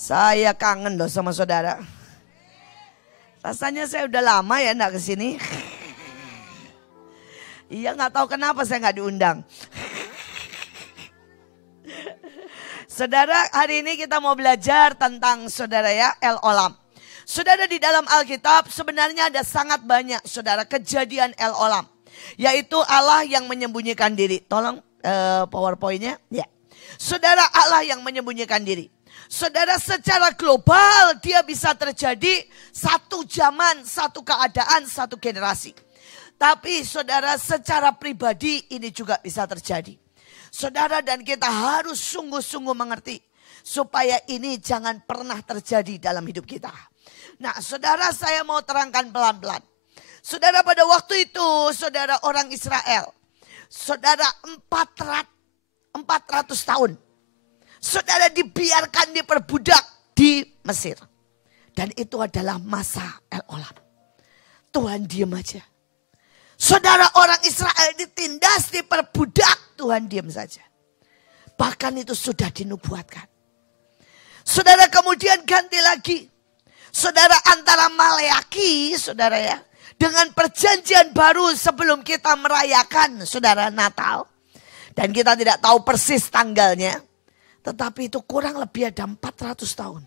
Saya kangen loh sama saudara. Rasanya saya udah lama ya enggak kesini. Iya, nggak tahu kenapa saya nggak diundang. Saudara, hari ini kita mau belajar tentang saudara ya, El Olam. Saudara, di dalam Alkitab sebenarnya ada sangat banyak saudara kejadian El Olam. Yaitu Allah yang menyembunyikan diri. Tolong PowerPoint-nya. Ya. Saudara, Allah yang menyembunyikan diri. Saudara, secara global dia bisa terjadi satu zaman, satu keadaan, satu generasi. Tapi saudara, secara pribadi ini juga bisa terjadi. Saudara, dan kita harus sungguh-sungguh mengerti supaya ini jangan pernah terjadi dalam hidup kita. Nah, saudara, saya mau terangkan pelan-pelan. Saudara, pada waktu itu saudara orang Israel, saudara 400 tahun. Saudara dibiarkan diperbudak di Mesir. Dan itu adalah masa El Olam. Tuhan diam aja. Saudara, orang Israel ditindas, diperbudak, Tuhan diam saja. Bahkan itu sudah dinubuatkan. Saudara, kemudian ganti lagi. Saudara, antara Maleaki, saudara ya, dengan perjanjian baru sebelum kita merayakan saudara Natal. Dan kita tidak tahu persis tanggalnya. Tetapi itu kurang lebih ada 400 tahun.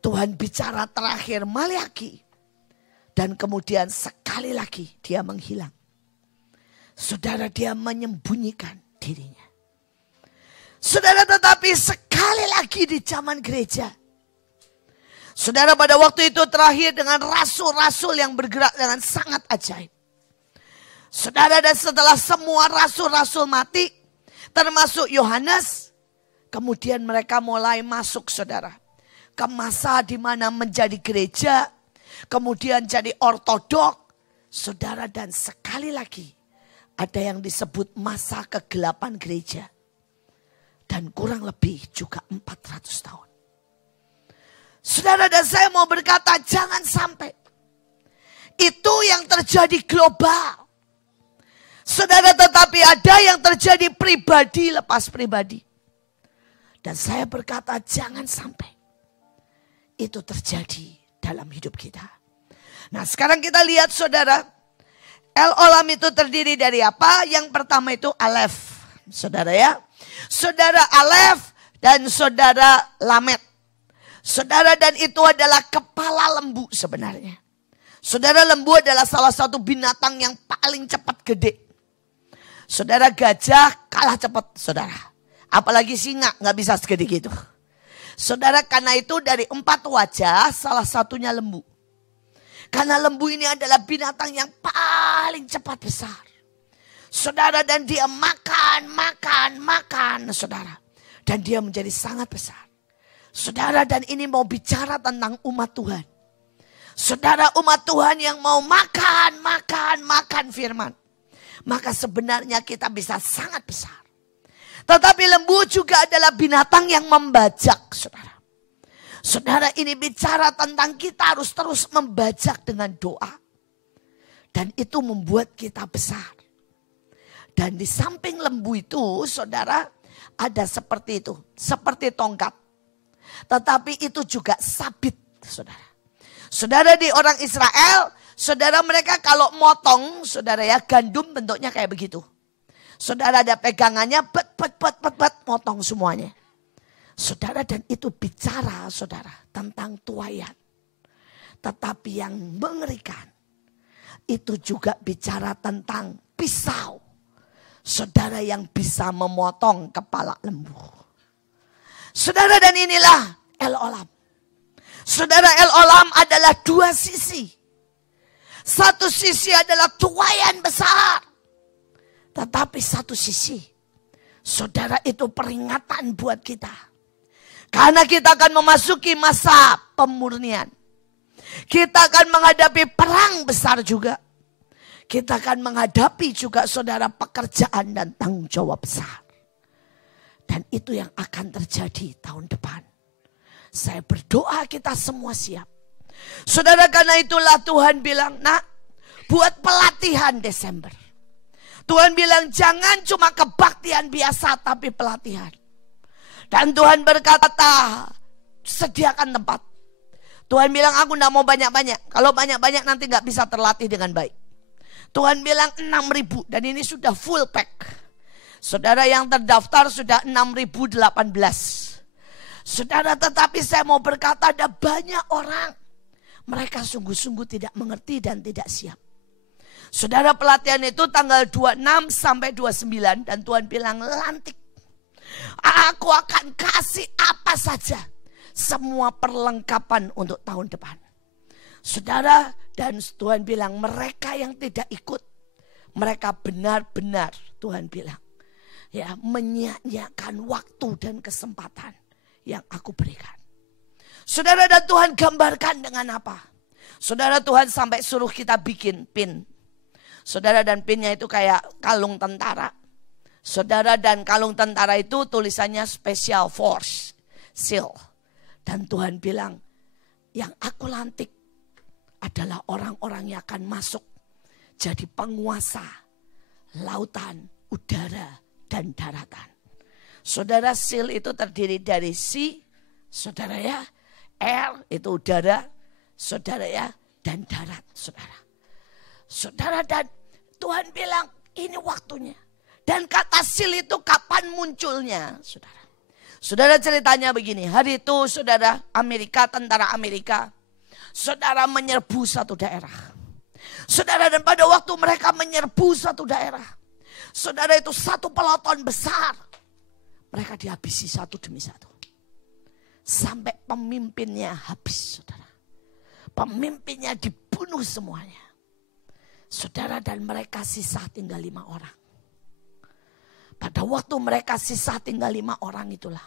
Tuhan bicara terakhir Maleaki. Dan kemudian sekali lagi dia menghilang. Saudara, dia menyembunyikan dirinya. Saudara, tetapi sekali lagi di zaman gereja. Saudara, pada waktu itu terakhir dengan rasul-rasul yang bergerak dengan sangat ajaib. Saudara, dan setelah semua rasul-rasul mati, termasuk Yohanes, kemudian mereka mulai masuk saudara. Ke masa di mana menjadi gereja, kemudian jadi ortodok, saudara, dan sekali lagi ada yang disebut masa kegelapan gereja. Dan kurang lebih juga 400 tahun. Saudara, dan saya mau berkata jangan sampai itu yang terjadi global. Saudara, tetapi ada yang terjadi pribadi lepas pribadi. Dan saya berkata jangan sampai itu terjadi dalam hidup kita. Nah, sekarang kita lihat saudara, El Olam itu terdiri dari apa? Yang pertama itu Alef, saudara ya. Saudara Alef dan saudara Lamet. Saudara, dan itu adalah kepala lembu sebenarnya. Saudara, lembu adalah salah satu binatang yang paling cepat gede. Saudara, gajah kalah cepat saudara. Apalagi singa gak bisa segede gitu. Saudara, karena itu dari 4 wajah salah satunya lembu. Karena lembu ini adalah binatang yang paling cepat besar. Saudara, dan dia makan, saudara. Dan dia menjadi sangat besar. Saudara, dan ini mau bicara tentang umat Tuhan. Saudara, umat Tuhan yang mau makan firman. Maka sebenarnya kita bisa sangat besar. Tetapi lembu juga adalah binatang yang membajak, saudara. Saudara, ini bicara tentang kita harus terus membajak dengan doa. Dan itu membuat kita besar. Dan di samping lembu itu, saudara, ada seperti itu. Seperti tongkat. Tetapi itu juga sabit, saudara. Saudara, di orang Israel, saudara, mereka kalau motong, saudara ya, gandum bentuknya kayak begitu. Saudara, ada pegangannya, motong semuanya. Saudara, dan itu bicara, saudara, tentang tuayan. Tetapi yang mengerikan, itu juga bicara tentang pisau. Saudara, yang bisa memotong kepala lembu. Saudara, dan inilah El Olam. Saudara, El Olam adalah 2 sisi. Satu sisi adalah tuayan besar. Tetapi satu sisi, saudara, itu peringatan buat kita. Karena kita akan memasuki masa pemurnian. Kita akan menghadapi perang besar juga. Kita akan menghadapi juga saudara pekerjaan dan tanggung jawab besar. Dan itu yang akan terjadi tahun depan. Saya berdoa kita semua siap. Saudara, karena itulah Tuhan bilang, nak, buat pelatihan Desember. Tuhan bilang jangan cuma kebaktian biasa tapi pelatihan. Dan Tuhan berkata, sediakan tempat. Tuhan bilang aku gak mau banyak-banyak. Kalau banyak-banyak nanti gak bisa terlatih dengan baik. Tuhan bilang 6.000 dan ini sudah full pack. Saudara yang terdaftar sudah 6.018. Saudara, tetapi saya mau berkata ada banyak orang. Mereka sungguh-sungguh tidak mengerti dan tidak siap. Saudara, pelatihan itu tanggal 26 sampai 29 dan Tuhan bilang lantik. Aku akan kasih apa saja. Semua perlengkapan untuk tahun depan. Saudara, dan Tuhan bilang mereka yang tidak ikut. Mereka benar-benar Tuhan bilang. Ya, menyia-nyiakan waktu dan kesempatan yang aku berikan. Saudara, dan Tuhan gambarkan dengan apa? Saudara, Tuhan sampai suruh kita bikin pin. Saudara, dan pinnya itu kayak kalung tentara. Saudara, dan kalung tentara itu tulisannya Special Force Seal. Dan Tuhan bilang, yang aku lantik adalah orang-orang yang akan masuk jadi penguasa lautan, udara, dan daratan. Saudara, seal itu terdiri dari sea, saudara ya, air itu udara, saudara ya, dan darat, saudara. Saudara, dan Tuhan bilang ini waktunya. Dan kata seal itu kapan munculnya, saudara? Saudara, ceritanya begini, hari itu saudara Amerika, tentara Amerika, saudara menyerbu satu daerah. Saudara, dan pada waktu mereka menyerbu satu daerah, saudara, itu satu peloton besar. Mereka dihabisi satu demi satu. Sampai pemimpinnya habis, saudara. Pemimpinnya dibunuh semuanya. Saudara, dan mereka sisa tinggal 5 orang. Pada waktu mereka sisa tinggal 5 orang itulah.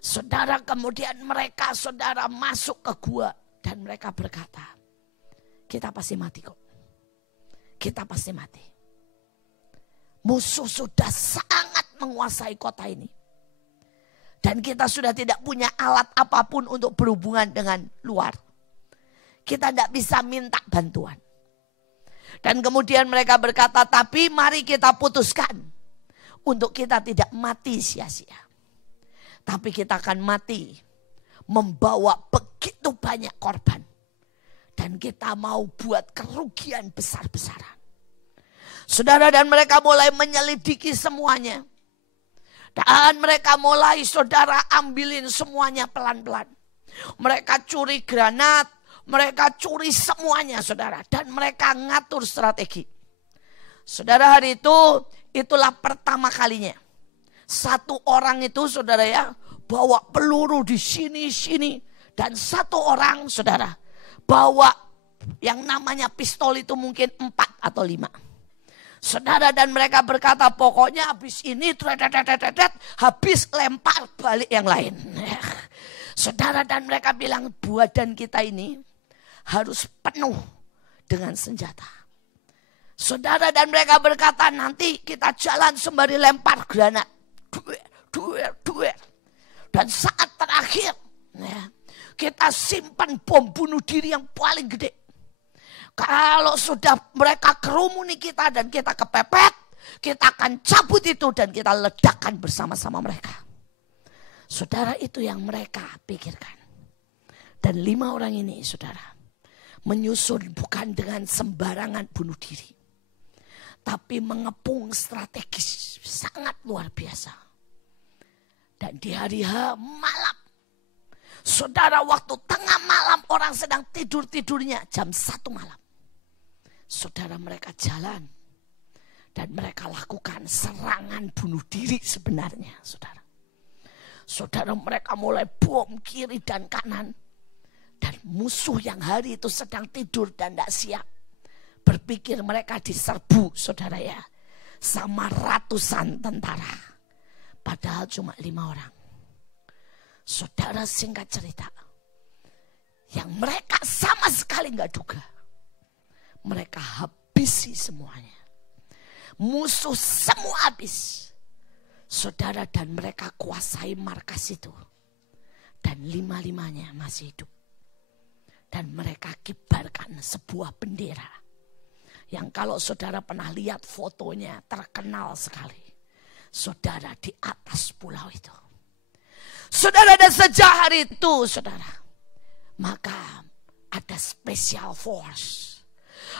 Saudara, kemudian mereka, saudara, masuk ke gua. Dan mereka berkata, kita pasti mati kok. Kita pasti mati. Musuh sudah sangat menguasai kota ini. Dan kita sudah tidak punya alat apapun untuk berhubungan dengan luar. Kita tidak bisa minta bantuan. Dan kemudian mereka berkata, tapi mari kita putuskan. Untuk kita tidak mati sia-sia. Tapi kita akan mati membawa begitu banyak korban. Dan kita mau buat kerugian besar-besaran. Saudara, dan mereka mulai menyelidiki semuanya. Dan mereka mulai, saudara, ambilin semuanya pelan-pelan. Mereka curi granat, mereka curi semuanya, saudara. Dan mereka ngatur strategi. Saudara, hari itu, itulah pertama kalinya. Satu orang itu, saudara ya, bawa peluru di sini-sini. Dan satu orang, saudara, bawa yang namanya pistol itu mungkin 4 atau 5. Saudara, dan mereka berkata pokoknya habis ini habis lempar balik yang lain. Saudara, dan mereka bilang badan kita ini harus penuh dengan senjata. Saudara, dan mereka berkata nanti kita jalan sembari lempar granat. Duer. Dan saat terakhir kita simpan bom bunuh diri yang paling gede. Kalau sudah mereka kerumuni kita dan kita kepepet, kita akan cabut itu dan kita ledakan bersama-sama mereka. Saudara, itu yang mereka pikirkan. Dan 5 orang ini, saudara, menyusun bukan dengan sembarangan bunuh diri. Tapi mengepung strategis sangat luar biasa. Dan di hari malam, saudara, waktu tengah malam orang sedang tidur-tidurnya jam 1 malam. Saudara, mereka jalan dan mereka lakukan serangan bunuh diri sebenarnya, saudara. Saudara, mereka mulai bom kiri dan kanan. Dan musuh yang hari itu sedang tidur dan tidak siap. Berpikir mereka diserbu, saudara ya. Sama ratusan tentara. Padahal cuma 5 orang. Saudara, singkat cerita. Yang mereka sama sekali nggak duga. Mereka habisi semuanya. Musuh semua habis. Saudara, dan mereka kuasai markas itu. Dan 5-5-nya masih hidup. Dan mereka kibarkan sebuah bendera. Yang kalau saudara pernah lihat fotonya terkenal sekali. Saudara, di atas pulau itu. Saudara, dan sejak hari itu, saudara, maka ada special force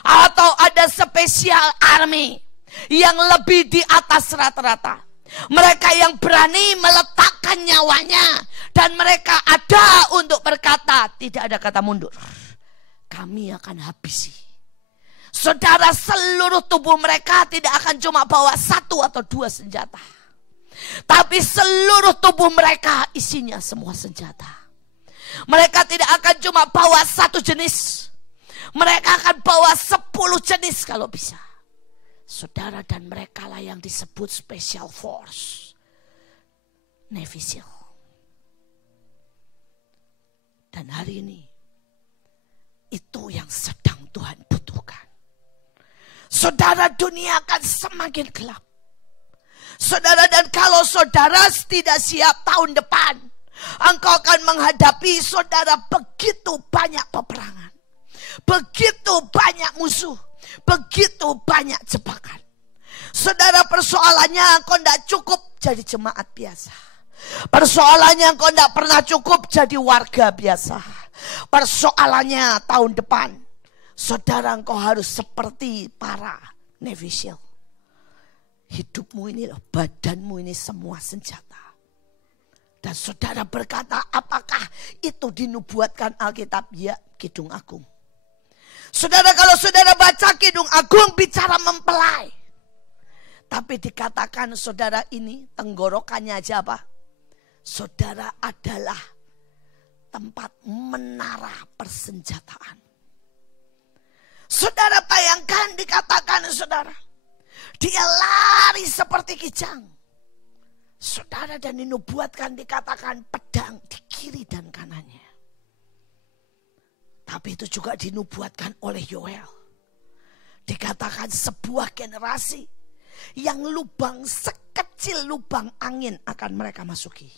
atau ada special army yang lebih di atas rata-rata. Mereka yang berani meletakkan nyawanya, dan mereka ada untuk berkata, tidak ada kata mundur, kami akan habisi. Saudara, seluruh tubuh mereka tidak akan cuma bawa 1 atau 2 senjata, tapi seluruh tubuh mereka isinya semua senjata. Mereka tidak akan cuma bawa 1 jenis, mereka akan bawa 10 jenis kalau bisa. Saudara, dan mereka lah yang disebut Special Force, Navy SEAL. Dan hari ini, itu yang sedang Tuhan butuhkan. Saudara, dunia akan semakin gelap. Saudara, dan kalau saudara tidak siap tahun depan, engkau akan menghadapi, saudara, begitu banyak peperangan, begitu banyak musuh, begitu banyak jebakan. Saudara, persoalannya engkau tidak cukup jadi jemaat biasa. Persoalannya engkau tidak pernah cukup jadi warga biasa. Persoalannya tahun depan, saudara, engkau harus seperti para Navy SEAL. Hidupmu ini, badanmu ini semua senjata. Dan saudara berkata, apakah itu dinubuatkan Alkitab? Ya, Kidung Agung. Saudara, kalau saudara baca Kidung Agung bicara mempelai. Tapi dikatakan saudara ini tenggorokannya aja apa? Saudara adalah tempat menara persenjataan. Saudara bayangkan dikatakan saudara, dia lari seperti kijang. Saudara, dan dinubuatkan dikatakan pedang di kiri dan kanannya. Tapi itu juga dinubuatkan oleh Yoel. Dikatakan sebuah generasi yang lubang sekecil lubang angin akan mereka masuki.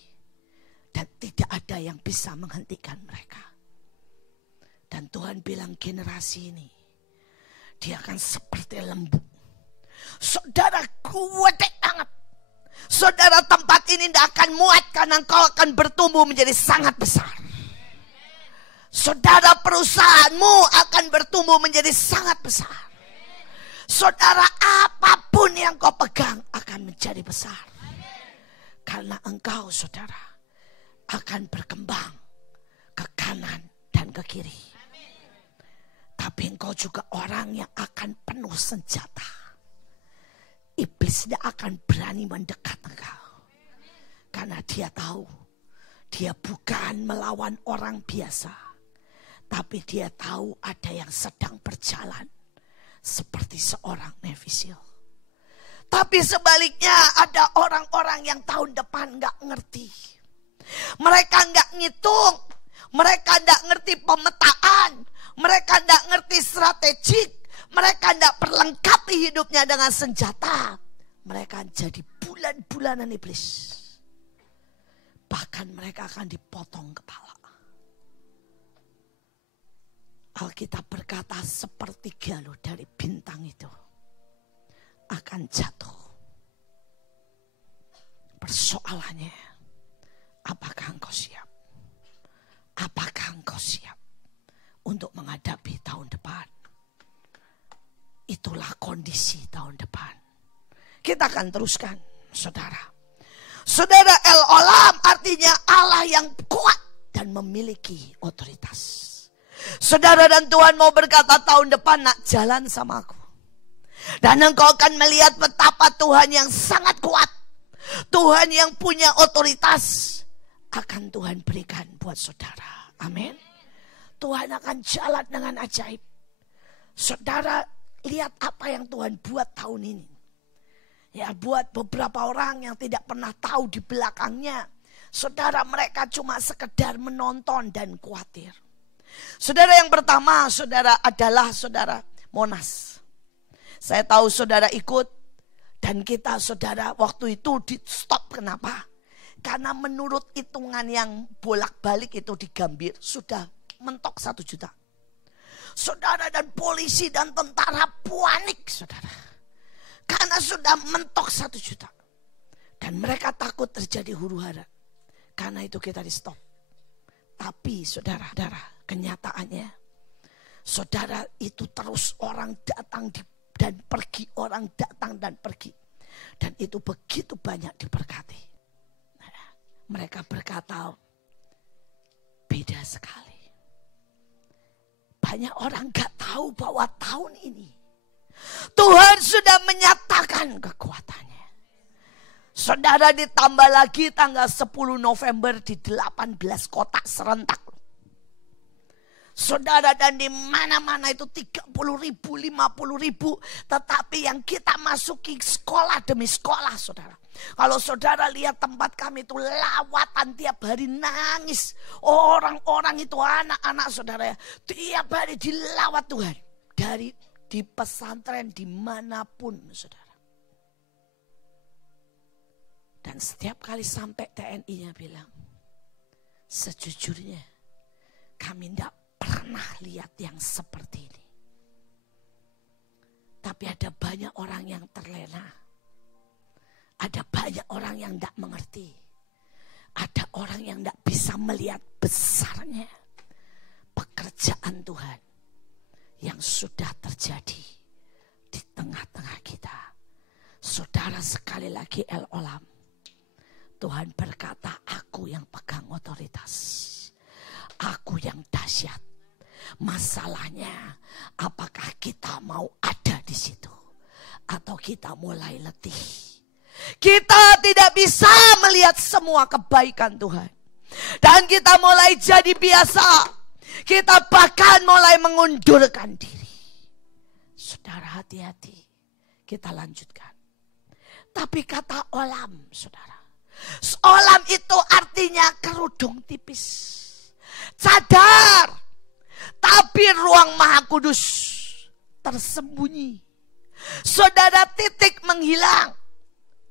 Dan tidak ada yang bisa menghentikan mereka. Dan Tuhan bilang generasi ini, dia akan seperti lembu. Saudara, kuat banget. Saudara, tempat ini tidak akan muat karena engkau akan bertumbuh menjadi sangat besar. Saudara, perusahaanmu akan bertumbuh menjadi sangat besar. Saudara, apapun yang kau pegang akan menjadi besar. Karena engkau, saudara, akan berkembang ke kanan dan ke kiri. Tapi engkau juga orang yang akan penuh senjata. Iblis tidak akan berani mendekat engkau. Karena dia tahu, dia bukan melawan orang biasa. Tapi dia tahu ada yang sedang berjalan seperti seorang Navy SEAL. Tapi sebaliknya ada orang-orang yang tahun depan gak ngerti. Mereka gak ngitung. Mereka gak ngerti pemetaan. Mereka gak ngerti strategik. Mereka gak perlengkapi hidupnya dengan senjata. Mereka jadi bulan-bulanan iblis. Bahkan mereka akan dipotong kepala. Alkitab berkata sepertiga loh dari bintang itu akan jatuh. Persoalannya, apakah engkau siap? Apakah engkau siap untuk menghadapi tahun depan? Itulah kondisi tahun depan. Kita akan teruskan, saudara. Saudara, El Olam artinya Allah yang kuat dan memiliki otoritas. Saudara, dan Tuhan mau berkata tahun depan nak jalan sama aku. Dan engkau akan melihat betapa Tuhan yang sangat kuat. Tuhan yang punya otoritas akan Tuhan berikan buat saudara. Amin. Tuhan akan jalan dengan ajaib. Saudara, lihat apa yang Tuhan buat tahun ini. Ya, buat beberapa orang yang tidak pernah tahu di belakangnya. Saudara, mereka cuma sekedar menonton dan khawatir. Saudara, yang pertama saudara adalah saudara Monas. Saya tahu saudara ikut. Dan kita saudara waktu itu di stop. Kenapa? Karena menurut hitungan yang bolak-balik itu di Gambir sudah mentok 1 juta. Saudara, dan polisi dan tentara panik saudara. Karena sudah mentok 1 juta. Dan mereka takut terjadi huru-hara. Karena itu kita di stop. Tapi saudara, kenyataannya saudara itu terus orang datang dan pergi, orang datang dan pergi. Dan itu begitu banyak diberkati. Mereka berkata, beda sekali. Banyak orang gak tahu bahwa tahun ini Tuhan sudah menyatakan kekuatannya. Saudara, ditambah lagi tanggal 10 November di 18 kota serentak. Saudara, dan di mana-mana itu 30.000, 50.000. Tetapi yang kita masuki sekolah demi sekolah, saudara. Kalau saudara lihat tempat kami itu lawatan tiap hari, nangis. Orang-orang itu anak-anak saudara ya, tiap hari dilawat Tuhan. Di pesantren dimanapun saudara. Dan setiap kali sampai TNI-nya bilang, sejujurnya kami tidak pernah lihat yang seperti ini. Tapi ada banyak orang yang terlena. Ada banyak orang yang tidak mengerti. Ada orang yang tidak bisa melihat besarnya pekerjaan Tuhan yang sudah terjadi di tengah-tengah kita. Saudara, sekali lagi El Olam, Tuhan berkata, aku yang pegang otoritas. Aku yang dahsyat. Masalahnya, apakah kita mau ada di situ atau kita mulai letih? Kita tidak bisa melihat semua kebaikan Tuhan. Dan kita mulai jadi biasa. Kita bahkan mulai mengundurkan diri. Saudara, hati-hati. Kita lanjutkan. Tapi kata Olam, saudara. Olam itu artinya kerudung tipis. Cadar. Tapi ruang Maha Kudus tersembunyi. Saudara, titik menghilang.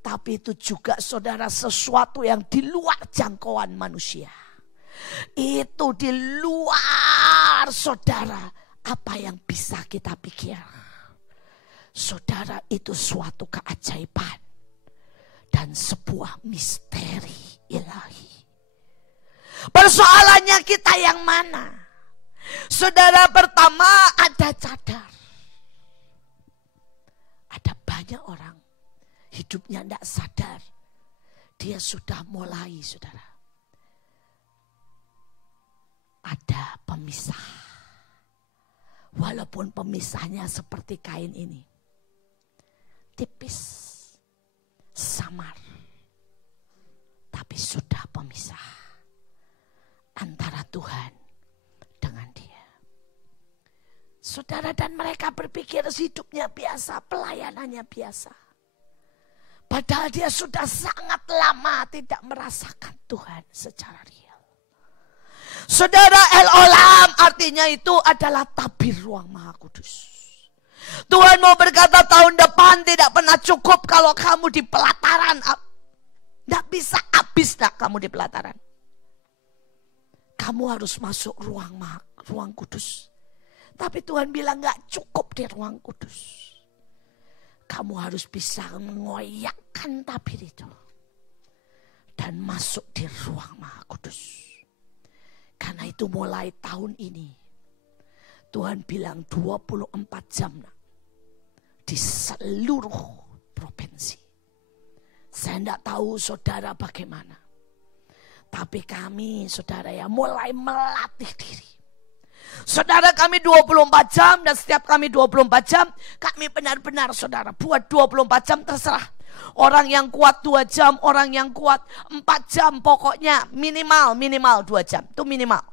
Tapi itu juga saudara sesuatu yang di luar jangkauan manusia. Itu di luar saudara apa yang bisa kita pikir. Saudara, itu suatu keajaiban dan sebuah misteri ilahi. Persoalannya kita yang mana? Saudara, pertama ada cadar. Ada banyak orang hidupnya tidak sadar. Dia sudah mulai, saudara. Ada pemisah. Walaupun pemisahnya seperti kain ini. Tipis. Samar. Tapi sudah pemisah. Antara Tuhan dengan dia. Saudara, dan mereka berpikir hidupnya biasa, pelayanannya biasa. Padahal dia sudah sangat lama tidak merasakan Tuhan secara real. Saudara, El Olam artinya itu adalah tabir ruang Maha Kudus. Tuhan mau berkata tahun depan tidak pernah cukup kalau kamu di pelataran. Tidak bisa habis nak kamu di pelataran. Kamu harus masuk ruang kudus. Tapi Tuhan bilang gak cukup di ruang kudus. Kamu harus bisa mengoyakkan tabir itu. Dan masuk di ruang Maha Kudus. Karena itu mulai tahun ini. Tuhan bilang 24 jam nak, di seluruh provinsi. Saya tidak tahu saudara bagaimana. Tapi kami saudara ya mulai melatih diri. Saudara, kami 24 jam dan setiap kami 24 jam kami benar-benar saudara buat 24 jam terserah. Orang yang kuat 2 jam, orang yang kuat 4 jam, pokoknya minimal 2 jam. Itu minimal.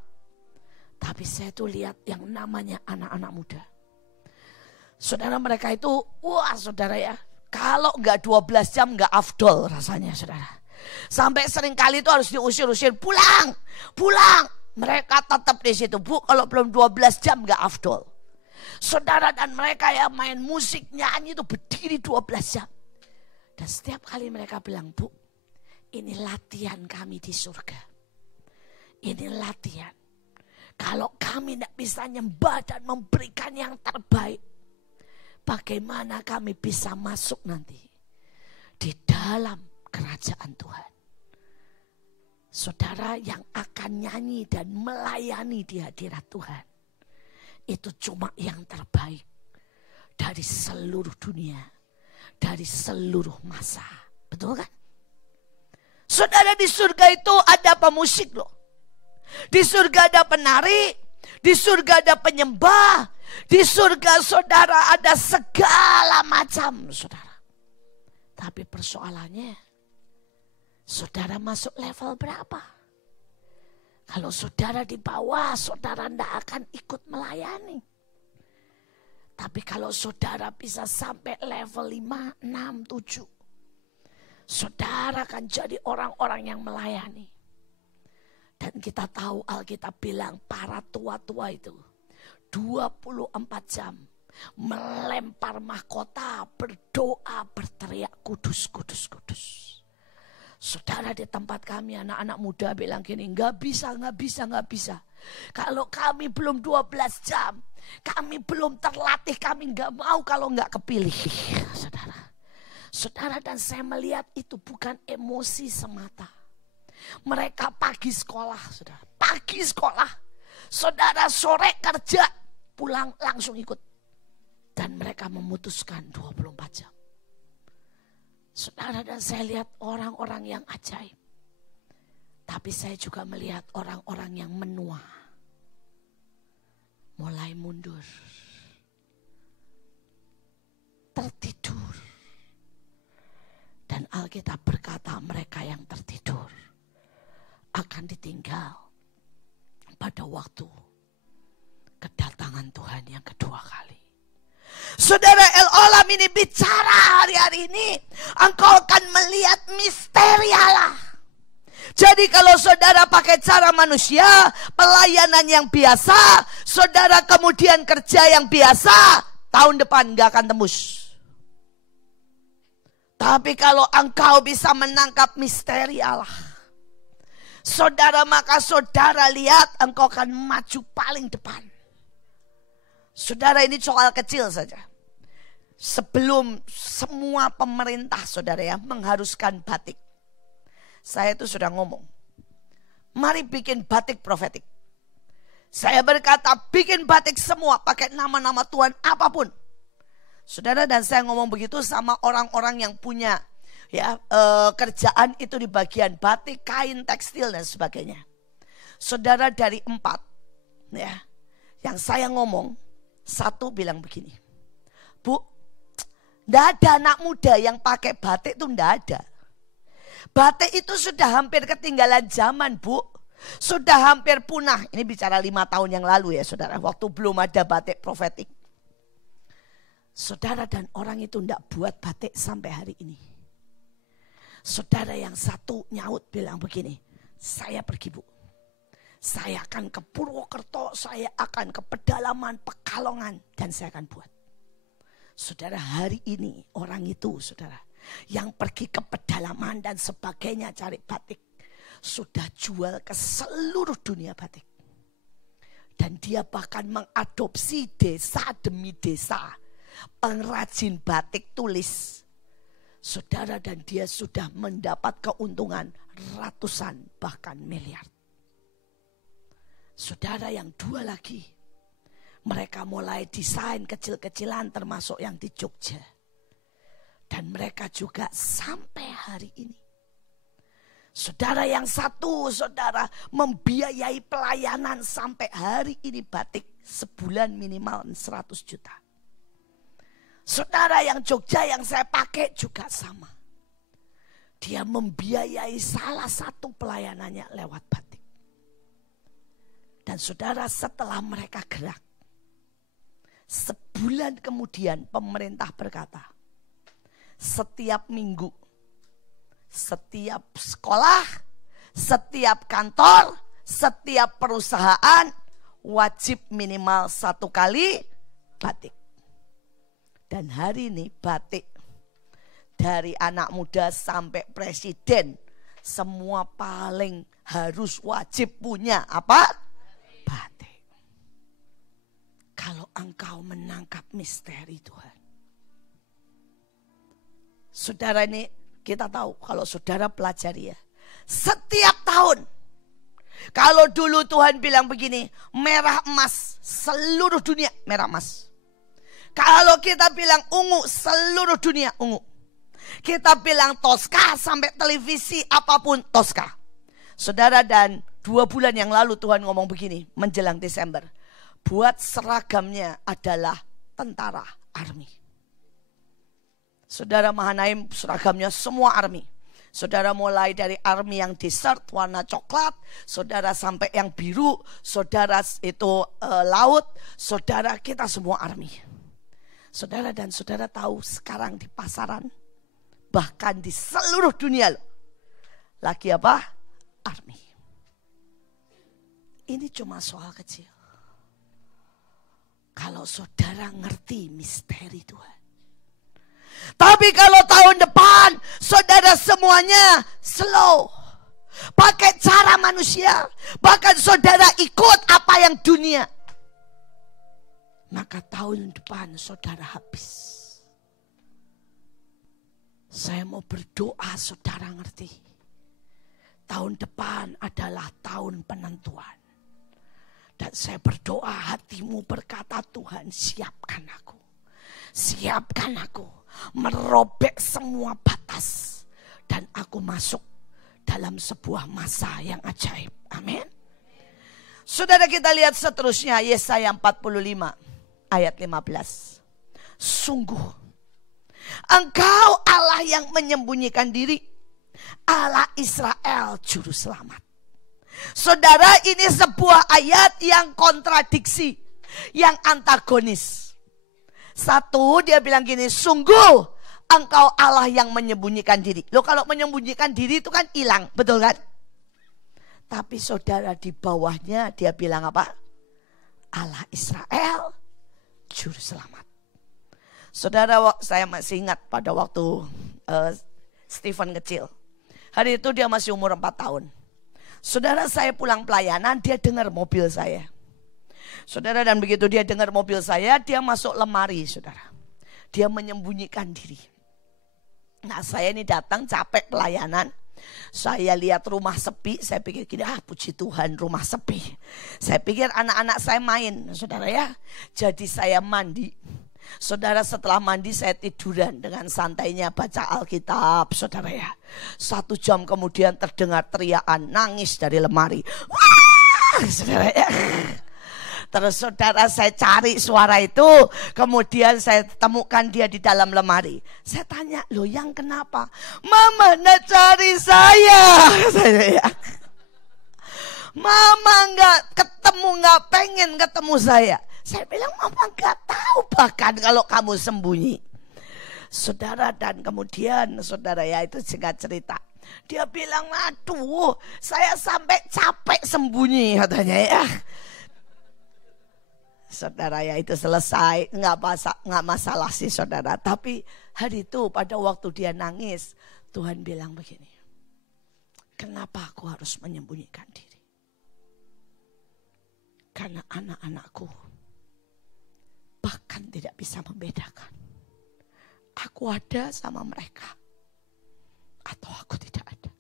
Tapi saya tuh lihat yang namanya anak-anak muda. Saudara, mereka itu wah saudara ya, kalau enggak 12 jam enggak afdol rasanya saudara. Sampai sering kali itu harus diusir-usir, pulang. Mereka tetap di situ. Bu, kalau belum 12 jam gak afdol. Saudara, dan mereka ya main musik, nyanyi itu berdiri 12 jam. Dan setiap kali mereka bilang, Bu, ini latihan kami di surga. Ini latihan. Kalau kami tidak bisa nyembah dan memberikan yang terbaik, bagaimana kami bisa masuk nanti di dalam kerajaan Tuhan? Saudara, yang akan nyanyi dan melayani di hadirat Tuhan, itu cuma yang terbaik dari seluruh dunia, dari seluruh masa. Betul kan? Saudara, di surga itu ada pemusik loh. Di surga ada penari, di surga ada penyembah, di surga saudara ada segala macam saudara. Tapi persoalannya, saudara masuk level berapa? Kalau saudara di bawah, saudara tidak akan ikut melayani. Tapi kalau saudara bisa sampai level 5, 6, 7, saudara akan jadi orang-orang yang melayani. Dan kita tahu Alkitab bilang para tua-tua itu 24 jam melempar mahkota, berdoa, berteriak kudus, kudus, kudus. Saudara, di tempat kami anak-anak muda bilang gini, nggak bisa. Kalau kami belum 12 jam, kami belum terlatih, kami nggak mau kalau nggak kepilih. Saudara dan saya melihat itu bukan emosi semata. Mereka pagi sekolah, saudara. Pagi sekolah, saudara sore kerja, pulang langsung ikut. Dan mereka memutuskan 24 jam. Saudara dan saya lihat orang-orang yang ajaib. Tapi saya juga melihat orang-orang yang menua. Mulai mundur. Tertidur. Dan Alkitab berkata mereka yang tertidur akan ditinggal pada waktu kedatangan Tuhan yang kedua kali. Saudara, El Olam ini bicara hari-hari ini, engkau akan melihat misteri Allah. Jadi kalau saudara pakai cara manusia, pelayanan yang biasa, saudara kemudian kerja yang biasa, tahun depan gak akan tembus. Tapi kalau engkau bisa menangkap misteri Allah, saudara, maka saudara lihat engkau akan maju paling depan. Saudara, ini soal kecil saja. Sebelum semua pemerintah saudara ya mengharuskan batik, saya itu sudah ngomong, mari bikin batik profetik. Saya berkata bikin batik semua pakai nama-nama Tuhan apapun. Saudara, dan saya ngomong begitu sama orang-orang yang punya ya kerjaan itu di bagian batik, kain, tekstil dan sebagainya. Saudara, dari 4 ya yang saya ngomong, 1 bilang begini, Bu, ndak ada anak muda yang pakai batik itu, ndak ada. Batik itu sudah hampir ketinggalan zaman, Bu. Sudah hampir punah. Ini bicara 5 tahun yang lalu ya saudara, waktu belum ada batik profetik. Saudara, dan orang itu ndak buat batik sampai hari ini. Saudara, yang 1 nyaut bilang begini, saya pergi Bu. Saya akan ke Purwokerto, saya akan ke pedalaman Pekalongan, dan saya akan buat. Saudara, hari ini orang itu saudara yang pergi ke pedalaman dan sebagainya cari batik, sudah jual ke seluruh dunia batik. Dan dia bahkan mengadopsi desa demi desa pengrajin batik tulis. Saudara, dan dia sudah mendapat keuntungan ratusan bahkan miliar. Saudara, yang 2 lagi, mereka mulai desain kecil-kecilan termasuk yang di Jogja. Dan mereka juga sampai hari ini. Saudara, yang 1 saudara membiayai pelayanan sampai hari ini batik sebulan minimal 100 juta. Saudara, yang Jogja yang saya pakai juga sama. Dia membiayai salah satu pelayanannya lewat batik. Dan saudara, setelah mereka gerak, sebulan kemudian pemerintah berkata, setiap minggu, setiap sekolah, setiap kantor, setiap perusahaan wajib minimal 1 kali batik. Dan hari ini batik dari anak muda sampai presiden, semua paling harus wajib punya apa? Batik. Kalau engkau menangkap misteri Tuhan. Saudara, ini kita tahu kalau saudara pelajari ya, Setiap tahun. Kalau dulu Tuhan bilang begini, merah emas, seluruh dunia merah emas. Kalau kita bilang ungu, seluruh dunia ungu. Kita bilang Tosca, sampai televisi apapun Tosca. Saudara, dan 2 bulan yang lalu Tuhan ngomong begini, menjelang Desember. Buat seragamnya adalah tentara army. Saudara, Mahanaim seragamnya semua army. Saudara, mulai dari army yang desert warna coklat, saudara sampai yang biru, saudara itu laut, saudara kita semua army. Saudara, dan saudara tahu sekarang di pasaran, bahkan di seluruh dunia loh, lagi apa? Army. Ini cuma soal kecil. Kalau saudara ngerti misteri Tuhan. Tapi kalau tahun depan saudara semuanya slow, pakai cara manusia, bahkan saudara ikut apa yang dunia, maka tahun depan saudara habis. Saya mau berdoa saudara ngerti, tahun depan adalah tahun penentuan. Dan saya berdoa hatimu berkata, Tuhan siapkan aku. Siapkan aku merobek semua batas. Dan aku masuk dalam sebuah masa yang ajaib. Amin. Saudara, kita lihat seterusnya Yesaya 45 ayat 15. Sungguh Engkau Allah yang menyembunyikan diri, Allah Israel juru selamat. Saudara, ini sebuah ayat yang kontradiksi, yang antagonis. Satu, dia bilang gini, sungguh Engkau Allah yang menyembunyikan diri. Loh, kalau menyembunyikan diri itu kan hilang, betul kan? Tapi saudara, di bawahnya dia bilang apa? Allah Israel juru selamat. Saudara, saya masih ingat pada waktu Stephen kecil. Hari itu dia masih umur 4 tahun. Saudara, saya pulang pelayanan, dia dengar mobil saya. Saudara, dan begitu dia dengar mobil saya, dia masuk lemari, saudara. Dia menyembunyikan diri. Nah, saya ini datang capek pelayanan. Saya lihat rumah sepi, saya pikir gini, puji Tuhan rumah sepi. Saya pikir anak-anak saya main, saudara ya. Jadi saya mandi. Saudara, setelah mandi saya tiduran dengan santainya baca Alkitab, saudara ya. 1 jam kemudian terdengar teriakan, nangis dari lemari. Wah, saudara ya. Terus saudara, saya cari suara itu, kemudian saya temukan dia di dalam lemari. Saya tanya, loh yang kenapa? Mama nak cari saya, saudara ya. Mama nggak ketemu, nggak pengen ketemu saya. Saya bilang, mama gak tahu bahkan kalau kamu sembunyi. Saudara, dan kemudian saudara ya, itu singkat cerita. Dia bilang, aduh saya sampai capek sembunyi katanya ya. Saudara ya, itu selesai, nggak masalah sih saudara. Tapi hari itu pada waktu dia nangis, Tuhan bilang begini, kenapa aku harus menyembunyikan diri? Karena anak-anakku bahkan tidak bisa membedakan. Aku ada sama mereka atau aku tidak ada.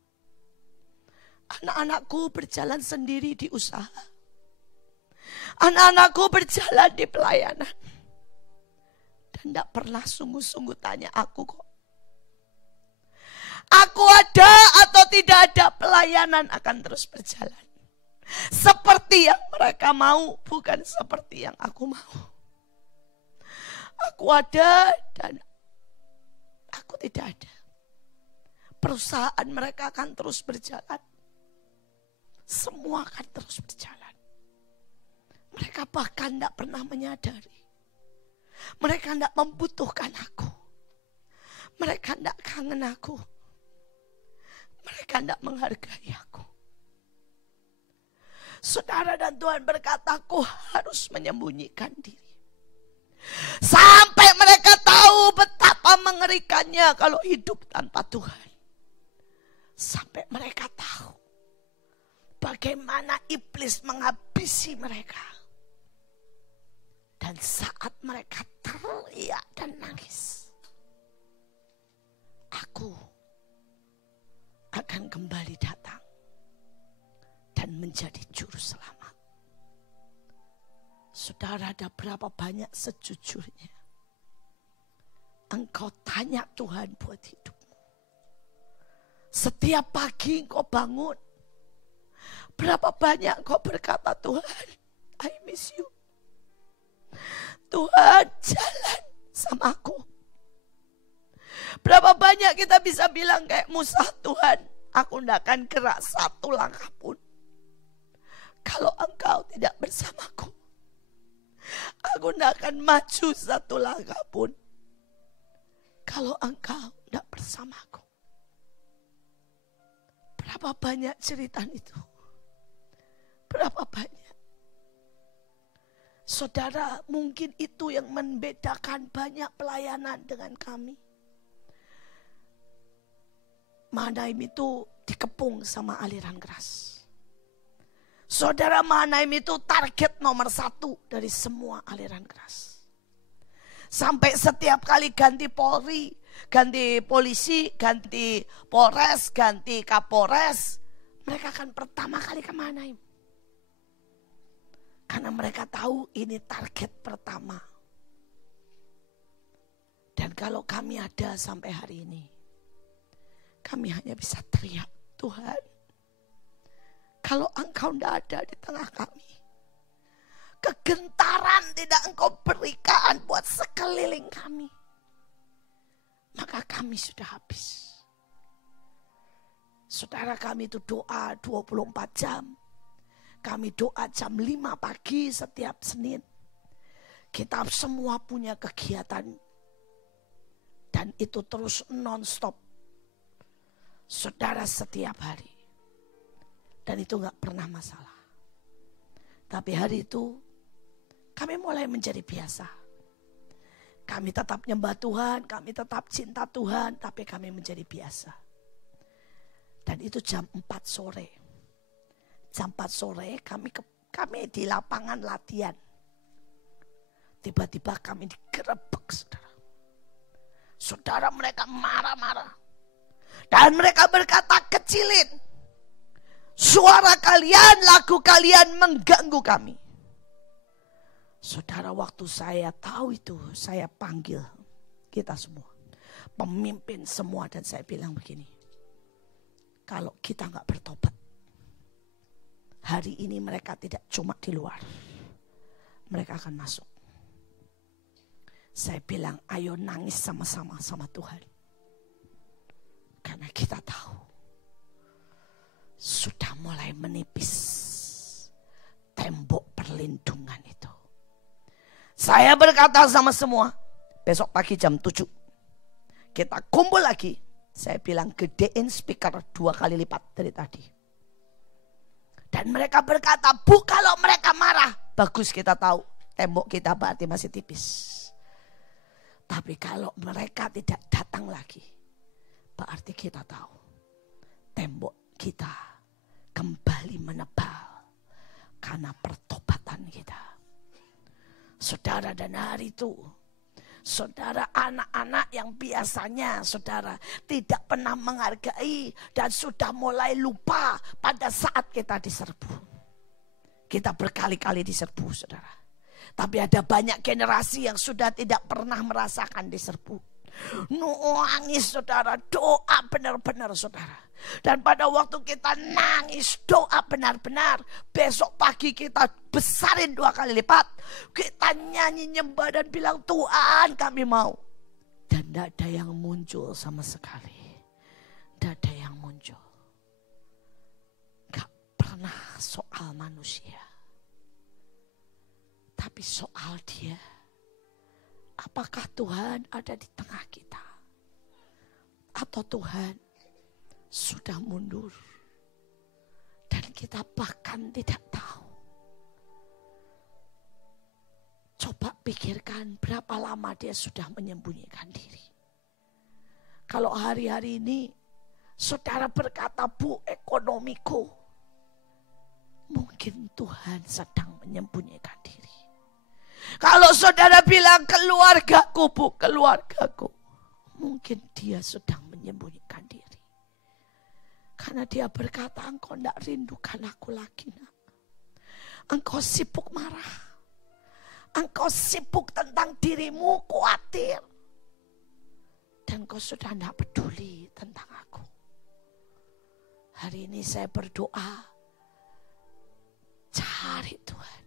Anak-anakku berjalan sendiri di usaha. Anak-anakku berjalan di pelayanan. Dan tidak pernah sungguh-sungguh tanya aku kok. Aku ada atau tidak ada, pelayanan akan terus berjalan. Seperti yang mereka mau, bukan seperti yang aku mau. Aku ada dan aku tidak ada. Perusahaan mereka akan terus berjalan. Semua akan terus berjalan. Mereka bahkan tidak pernah menyadari. Mereka tidak membutuhkan aku. Mereka tidak kangen aku. Mereka tidak menghargai aku. Saudara, dan Tuhan berkata, aku harus menyembunyikan diri. Sampai mereka tahu betapa mengerikannya kalau hidup tanpa Tuhan. Sampai mereka tahu bagaimana iblis menghabisi mereka. Dan saat mereka teriak dan nangis, aku akan kembali datang menjadi juru selamat. Saudara, ada berapa banyak sejujurnya engkau tanya Tuhan buat hidupmu. Setiap pagi engkau bangun, berapa banyak engkau berkata, Tuhan, I miss you. Tuhan, jalan sama aku. Berapa banyak kita bisa bilang kayak Musa, Tuhan, aku tidak akan gerak satu langkah pun kalau engkau tidak bersamaku. Aku tidak akan maju satu langkah pun kalau engkau tidak bersamaku. Berapa banyak cerita itu? Berapa banyak? Saudara, mungkin itu yang membedakan banyak pelayanan dengan kami. Mahanaim itu dikepung sama aliran keras. Saudara, Mahanaim itu target nomor 1 dari semua aliran keras. Sampai setiap kali ganti Polri, ganti polisi, ganti Polres, ganti Kapolres, mereka akan pertama kali ke Mahanaim. Karena mereka tahu ini target pertama. Dan kalau kami ada sampai hari ini, kami hanya bisa teriak, Tuhan, kalau engkau tidak ada di tengah kami, kegentaran tidak engkau berikan buat sekeliling kami, maka kami sudah habis. Saudara, kami itu doa 24 jam. Kami doa jam 5 pagi setiap Senin. Kita semua punya kegiatan. Dan itu terus non-stop. Saudara, setiap hari. Dan itu gak pernah masalah. Tapi hari itu kami mulai menjadi biasa. Kami tetap nyembah Tuhan, kami tetap cinta Tuhan, tapi kami menjadi biasa. Dan itu jam 4 sore. Jam 4 sore kami di lapangan latihan. Tiba-tiba kami digerebek, saudara. Saudara, mereka marah-marah. Dan mereka berkata, kecilin suara kalian, lagu kalian mengganggu kami. Saudara, waktu saya tahu itu, saya panggil kita semua, pemimpin semua, dan saya bilang begini, kalau kita gak bertobat, hari ini mereka tidak cuma di luar, mereka akan masuk. Saya bilang, ayo nangis sama-sama sama Tuhan. Karena kita tahu sudah mulai menipis tembok perlindungan itu. Saya berkata sama semua, besok pagi jam 7 kita kumpul lagi. Saya bilang, gedein speaker 2 kali lipat dari tadi. Dan mereka berkata, Bu, kalau mereka marah, bagus, kita tahu tembok kita berarti masih tipis. Tapi kalau mereka tidak datang lagi, berarti kita tahu tembok kita kembali menebal karena pertobatan kita. Saudara, dan hari itu, saudara, anak-anak yang biasanya saudara tidak pernah menghargai dan sudah mulai lupa pada saat kita diserbu. Kita berkali-kali diserbu, saudara. Tapi ada banyak generasi yang sudah tidak pernah merasakan diserbu. Nangis, saudara, doa benar-benar, saudara. Dan pada waktu kita nangis, doa benar-benar, besok pagi kita besarin 2 kali lipat. Kita nyanyi, nyembah, dan bilang, Tuhan, kami mau. Dan tidak ada yang muncul sama sekali. Tidak ada yang muncul. Gak pernah soal manusia, tapi soal Dia. Apakah Tuhan ada di tengah kita? Atau Tuhan sudah mundur dan kita bahkan tidak tahu? Coba pikirkan berapa lama Dia sudah menyembunyikan diri. Kalau hari-hari ini saudara berkata, Bu, ekonomiku, mungkin Tuhan sedang menyembunyikan diri. Kalau saudara bilang, keluargaku, Bu, keluargaku, mungkin Dia sedang menyembunyikan diri. Karena dia berkata, engkau tidak rindukan aku lagi, nak. Engkau sibuk marah. Engkau sibuk tentang dirimu, khawatir. Dan engkau sudah tidak peduli tentang aku. Hari ini saya berdoa, cari Tuhan.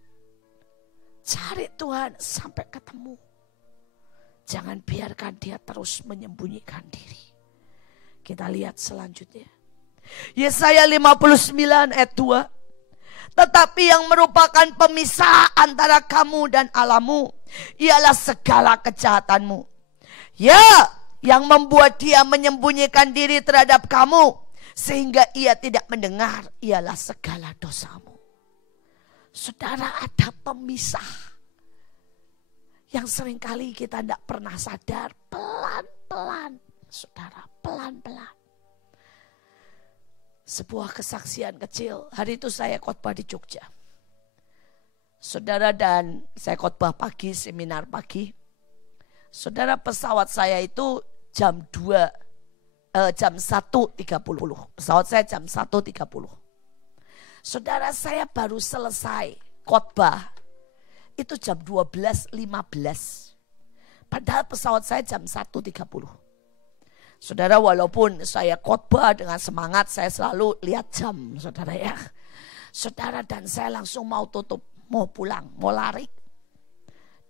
Cari Tuhan sampai ketemu. Jangan biarkan dia terus menyembunyikan diri. Kita lihat selanjutnya. Yesaya 59 ayat 2. Tetapi yang merupakan pemisah antara kamu dan Allahmu ialah segala kejahatanmu. Ya, yang membuat dia menyembunyikan diri terhadap kamu sehingga ia tidak mendengar ialah segala dosamu. Saudara, ada pemisah yang seringkali kita tidak pernah sadar. Pelan-pelan, saudara, pelan-pelan. Sebuah kesaksian kecil. Hari itu saya khotbah di Jogja. Saudara, dan saya khotbah pagi, seminar pagi. Saudara, pesawat saya itu jam 1.30. Pesawat saya jam 1.30. Saudara, saya baru selesai khotbah itu jam 12.15. Padahal pesawat saya jam 1.30. Saudara, walaupun saya khotbah dengan semangat, saya selalu lihat jam, saudara ya. Saudara, dan saya langsung mau tutup, mau pulang, mau lari.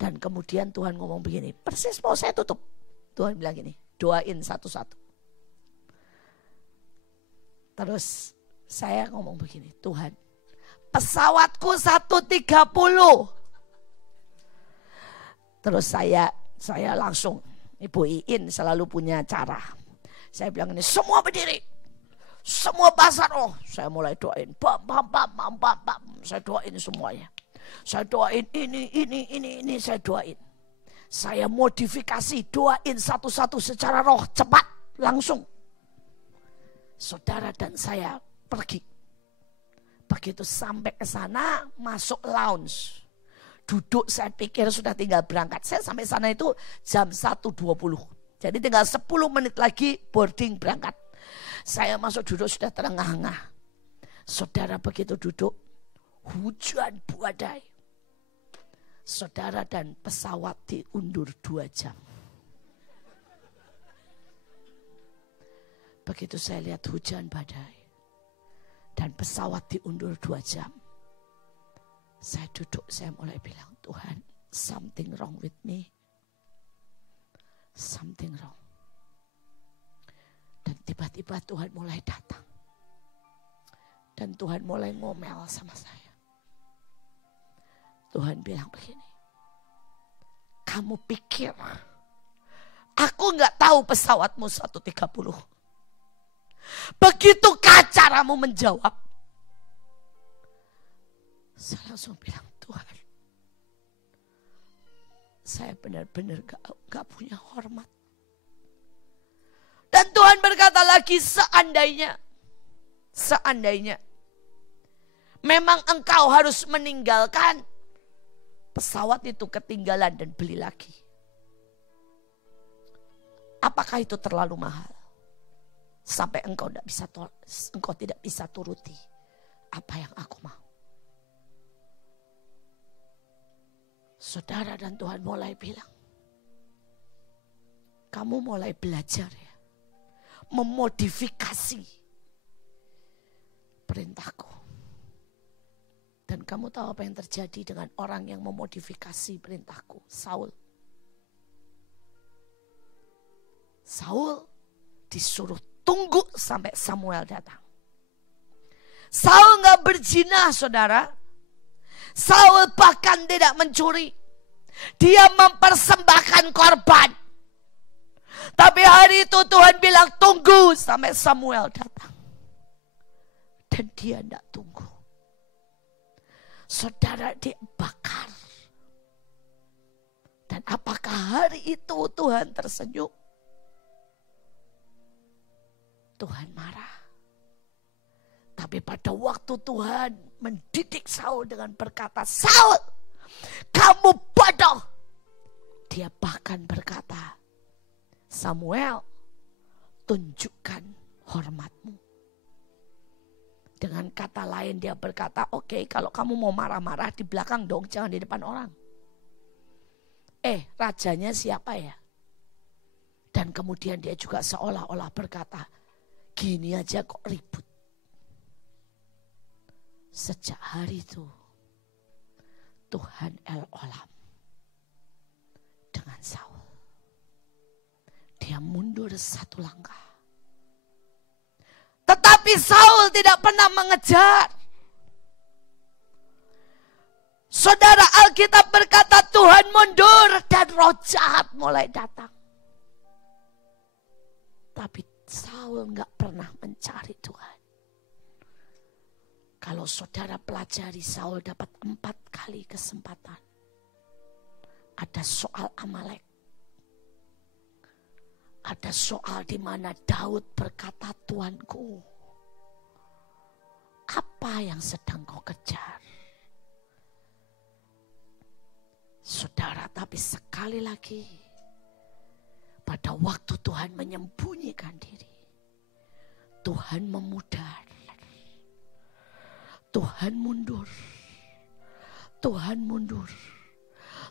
Dan kemudian Tuhan ngomong begini, persis mau saya tutup. Tuhan bilang gini, doain satu-satu. Terus saya ngomong begini, Tuhan, pesawatku 1.30. Terus saya langsung, Ibu Iin selalu punya cara. Saya bilang ini, semua berdiri, semua bahasa roh. Saya mulai doain, bam. Saya doain semuanya. Saya doain ini, saya doain. Saya modifikasi, doain satu-satu secara roh, cepat, langsung. Saudara, dan saya pergi. Begitu sampai ke sana, masuk lounge. Duduk, saya pikir sudah tinggal berangkat. Saya sampai sana itu jam 1.20. Jadi tinggal 10 menit lagi boarding berangkat. Saya masuk duduk sudah terengah-engah. Saudara, begitu duduk, hujan badai. Saudara, dan pesawat diundur 2 jam. Begitu saya lihat hujan badai dan pesawat diundur 2 jam. Saya duduk, saya mulai bilang, Tuhan, something wrong with me. Something wrong. Dan tiba-tiba Tuhan mulai datang. Dan Tuhan mulai ngomel sama saya. Tuhan bilang begini, kamu pikir aku gak tahu pesawatmu 1.30? Begitukah caramu menjawab? Saya langsung bilang, Tuhan, saya benar-benar gak punya hormat. Dan Tuhan berkata lagi, seandainya memang engkau harus meninggalkan, pesawat itu ketinggalan dan beli lagi. Apakah itu terlalu mahal? Sampai engkau tidak bisa turuti apa yang aku mau. Saudara, dan Tuhan mulai bilang, kamu mulai belajar ya, memodifikasi perintahku. Dan kamu tahu apa yang terjadi dengan orang yang memodifikasi perintahku? Saul disuruh tunggu sampai Samuel datang. Saul gak berzina, saudara. Saul bahkan tidak mencuri. Dia mempersembahkan korban. Tapi hari itu Tuhan bilang tunggu sampai Samuel datang. Dan dia tidak tunggu. Saudara, dia bakar. Dan apakah hari itu Tuhan tersenyum? Tuhan marah. Tapi pada waktu Tuhan mendidik Saul dengan berkata, Saul, kamu bodoh. Dia bahkan berkata, Samuel, tunjukkan hormatmu. Dengan kata lain dia berkata, oke, kalau kamu mau marah-marah di belakang dong, jangan di depan orang. Rajanya siapa ya? Dan kemudian dia juga seolah-olah berkata, gini aja kok ribut. Sejak hari itu, Tuhan El-Olam dengan Saul. Dia mundur satu langkah. Tetapi Saul tidak pernah mengejar. Saudara, Alkitab berkata Tuhan mundur dan roh jahat mulai datang. Tapi Saul gak pernah mencari Tuhan. Kalau saudara pelajari, Saul dapat 4 kali kesempatan. Ada soal Amalek. Ada soal di mana Daud berkata, Tuanku, apa yang sedang kau kejar? Saudara, tapi sekali lagi, pada waktu Tuhan menyembunyikan diri, Tuhan memudar, Tuhan mundur, Tuhan mundur,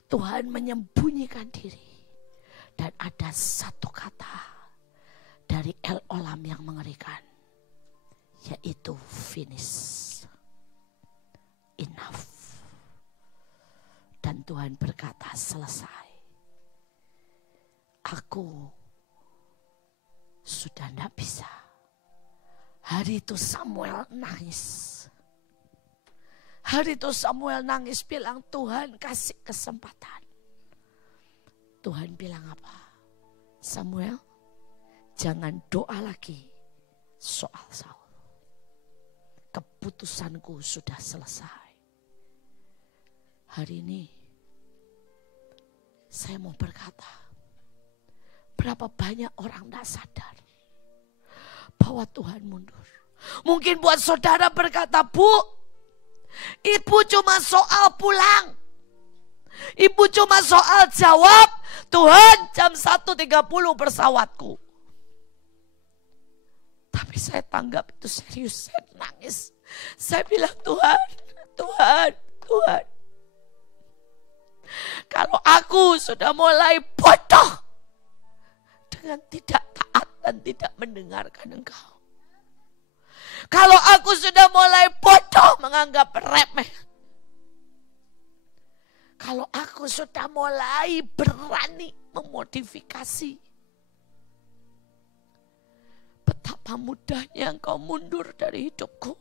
Tuhan menyembunyikan diri. Dan ada satu kata dari El-Olam yang mengerikan, yaitu finish, enough. Dan Tuhan berkata, selesai. Aku sudah tidak bisa. Hari itu Samuel nangis. Hari itu Samuel nangis bilang, Tuhan kasih kesempatan. Tuhan bilang apa? Samuel, jangan doa lagi soal Saul. Keputusanku sudah selesai. Hari ini saya mau berkata, berapa banyak orang tidak sadar bahwa Tuhan mundur. Mungkin buat saudara berkata, Bu, Ibu cuma soal pulang. Ibu cuma soal jawab, Tuhan jam 1.30 pesawatku. Tapi saya tanggap itu serius, saya nangis. Saya bilang, Tuhan, Tuhan, Tuhan. Kalau aku sudah mulai bodoh dengan tidak taat dan tidak mendengarkan Engkau. Kalau aku sudah mulai bodoh menganggap remeh. Kalau aku sudah mulai berani memodifikasi. Betapa mudahnya Engkau mundur dari hidupku.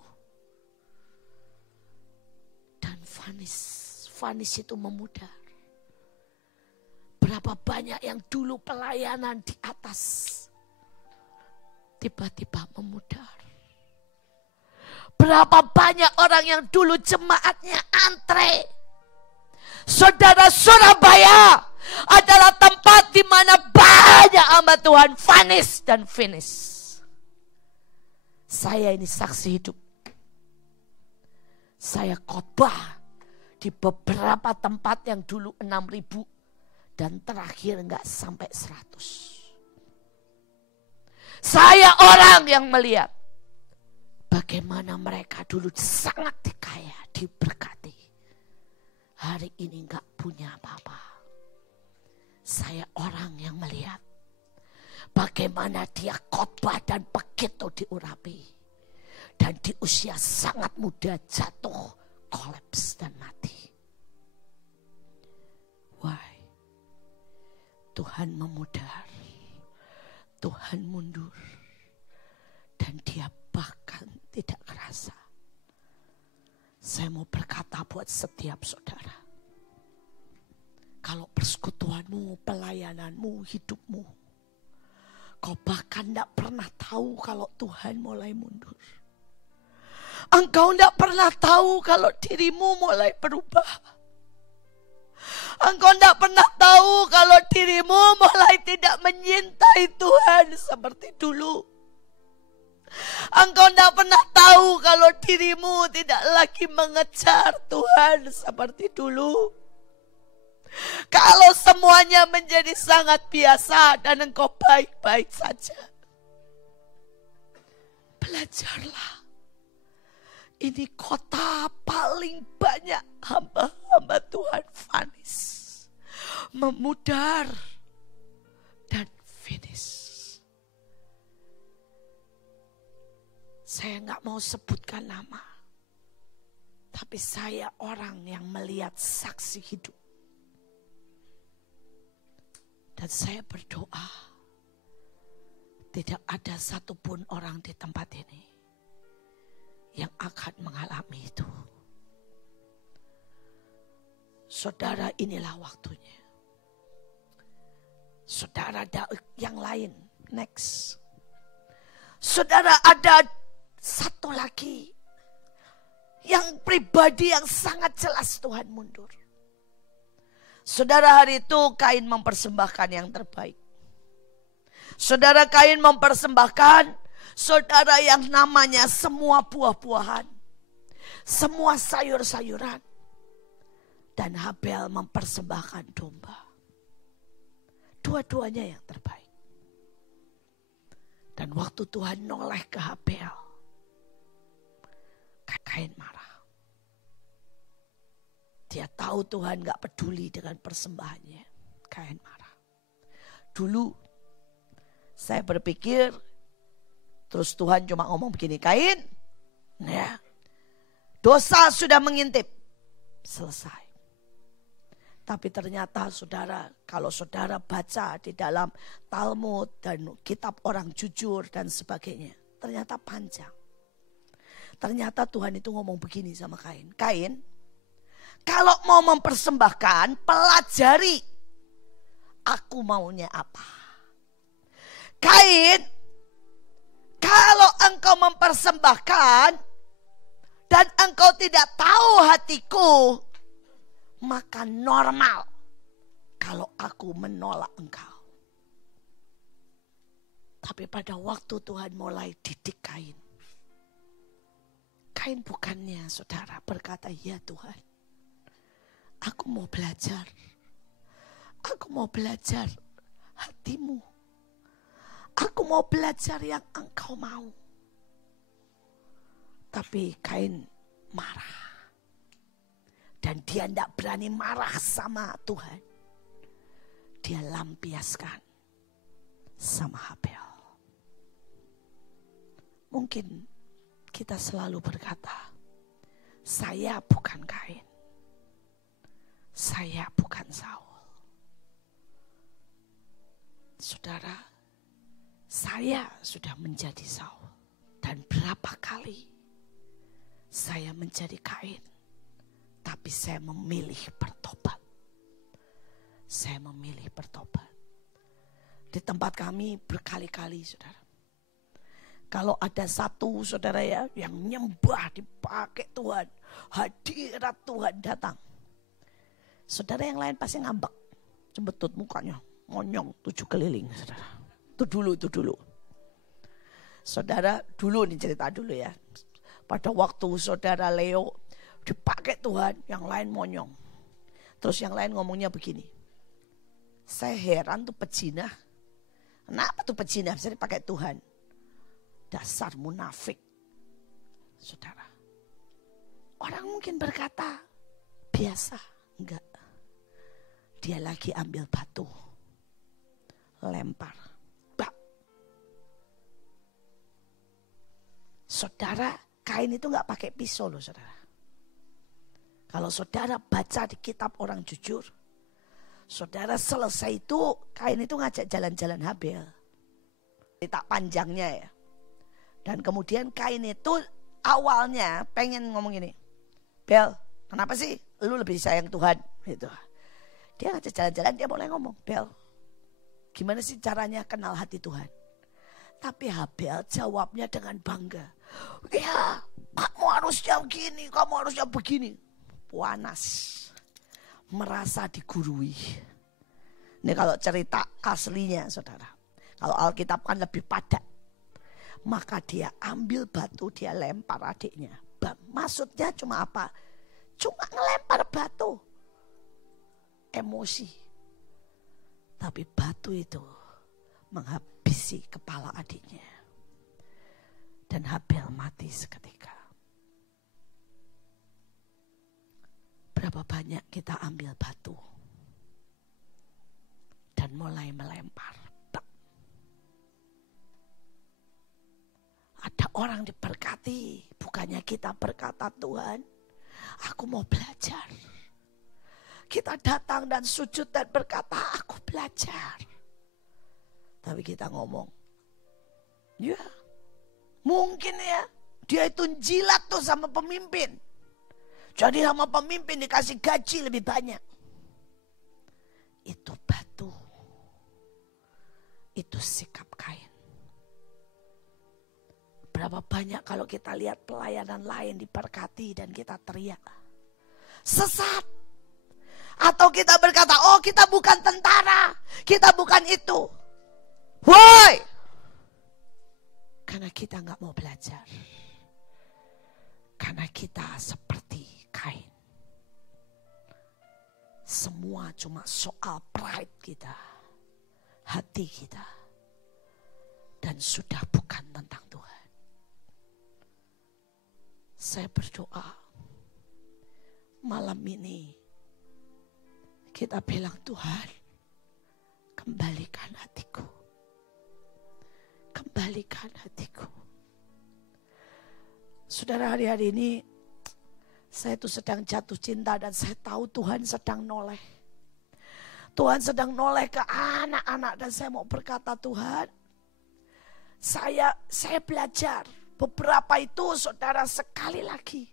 Dan vanis itu memudar. Berapa banyak yang dulu pelayanan di atas, tiba-tiba memudar. Berapa banyak orang yang dulu jemaatnya antre. Saudara, Surabaya adalah tempat di mana banyak hamba Tuhan vanis dan finish. Saya ini saksi hidup. Saya khotbah di beberapa tempat yang dulu 6.000 dan terakhir enggak sampai 100. Saya orang yang melihat bagaimana mereka dulu sangat dikaya, diberkati. Hari ini enggak punya apa-apa. Saya orang yang melihat bagaimana dia khotbah dan begitu diurapi. Dan di usia sangat muda jatuh, kolaps dan mati. Why? Tuhan memudar. Tuhan mundur. Dan dia bahkan tidak kerasa. Saya mau berkata buat setiap saudara. Kalau persekutuanmu, pelayananmu, hidupmu, kau bahkan tidak pernah tahu kalau Tuhan mulai mundur. Engkau tidak pernah tahu kalau dirimu mulai berubah. Engkau tidak pernah tahu kalau dirimu mulai tidak menyintai Tuhan seperti dulu. Engkau tidak pernah tahu kalau dirimu tidak lagi mengejar Tuhan seperti dulu. Kalau semuanya menjadi sangat biasa dan engkau baik-baik saja. Belajarlah Ini kota paling banyak hamba-hamba Tuhan vanis, memudar dan finish. Saya nggak mau sebutkan nama, tapi saya orang yang melihat saksi hidup. Dan saya berdoa, tidak ada satupun orang di tempat ini yang akan mengalami itu. Saudara, inilah waktunya. Saudara, ada yang lain, next. Saudara, ada satu lagi yang pribadi yang sangat jelas Tuhan mundur. Saudara, hari itu Kain mempersembahkan yang terbaik. Saudara, Kain mempersembahkan saudara yang namanya semua buah-buahan, semua sayur-sayuran. Dan Habel mempersembahkan domba. Dua-duanya yang terbaik. Dan waktu Tuhan noleh ke Habel, Kain marah. Dia tahu Tuhan gak peduli dengan persembahannya. Kain marah. Dulu saya berpikir, terus Tuhan cuma ngomong begini, Kain, ya, dosa sudah mengintip, selesai. Tapi ternyata saudara, kalau saudara baca di dalam Talmud dan kitab orang jujur dan sebagainya, ternyata panjang. Ternyata Tuhan itu ngomong begini sama Kain. Kain, kalau mau mempersembahkan, pelajari aku maunya apa. Kain, kalau engkau mempersembahkan dan engkau tidak tahu hatiku, maka normal kalau aku menolak engkau. Tapi pada waktu Tuhan mulai didik Kain, Kain bukannya saudara berkata, ya Tuhan, aku mau belajar. Aku mau belajar hatimu. Aku mau belajar yang engkau mau. Tapi Kain marah. Dan dia tidak berani marah sama Tuhan. Dia lampiaskan sama Habel. Mungkin kita selalu berkata, saya bukan Kain. Saya bukan Saul. Saudara, saya sudah menjadi Saul. Dan berapa kali saya menjadi Kain. Tapi saya memilih bertobat. Saya memilih bertobat. Di tempat kami berkali-kali saudara. Kalau ada satu saudara ya yang nyembah dipakai Tuhan. Hadirat Tuhan datang. Saudara yang lain pasti ngambek. Cembetut mukanya. Monyong 7 keliling saudara. Itu dulu. Saudara dulu nih cerita dulu ya. Pada waktu saudara Leo dipakai Tuhan, yang lain monyong. Terus yang lain ngomongnya begini. Saya heran tuh pejinah. Kenapa tuh pejinah bisa dipakai Tuhan? Dasar munafik. Saudara. Orang mungkin berkata, biasa. Enggak. Dia lagi ambil batu. Lempar. Bak. Saudara, Kain itu enggak pakai pisau loh saudara. Kalau saudara baca di kitab orang jujur. Saudara selesai itu, Kain itu ngajak jalan-jalan Habel. Cerita panjangnya ya. Dan kemudian Kain itu awalnya pengen ngomong gini. Bel, kenapa sih lu lebih sayang Tuhan? Gitu. Dia ngajak jalan-jalan, dia mulai ngomong. Bel, gimana sih caranya kenal hati Tuhan? Tapi Habel jawabnya dengan bangga. Ya, kamu harusnya begini, kamu harusnya begini. Panas. Merasa digurui. Ini kalau cerita aslinya saudara. Kalau Alkitab kan lebih padat. Maka dia ambil batu, dia lempar adiknya. Maksudnya cuma apa? Cuma ngelempar batu. Emosi. Tapi batu itu menghabisi kepala adiknya. Dan Habel mati seketika. Berapa banyak kita ambil batu dan mulai melempar. Ada orang diberkati, bukannya kita berkata, Tuhan, aku mau belajar. Kita datang dan sujud dan berkata, aku belajar. Tapi kita ngomong, ya mungkin ya, dia itu jilat tuh sama pemimpin. Jadi sama pemimpin dikasih gaji lebih banyak. Itu batu. Itu sikap Kain. Berapa banyak kalau kita lihat pelayanan lain diberkati dan kita teriak. Sesat. Atau kita berkata, oh kita bukan tentara. Kita bukan itu. Why? Karena kita gak mau belajar. Karena kita seperti Kain. Semua cuma soal pride kita. Hati kita. Dan sudah bukan tentang Tuhan. Saya berdoa. Malam ini. Kita bilang, Tuhan. Kembalikan hatiku. Kembalikan hatiku. Saudara, hari-hari ini saya itu sedang jatuh cinta dan saya tahu Tuhan sedang noleh. Tuhan sedang noleh ke anak-anak dan saya mau berkata, Tuhan, saya belajar. Beberapa itu saudara sekali lagi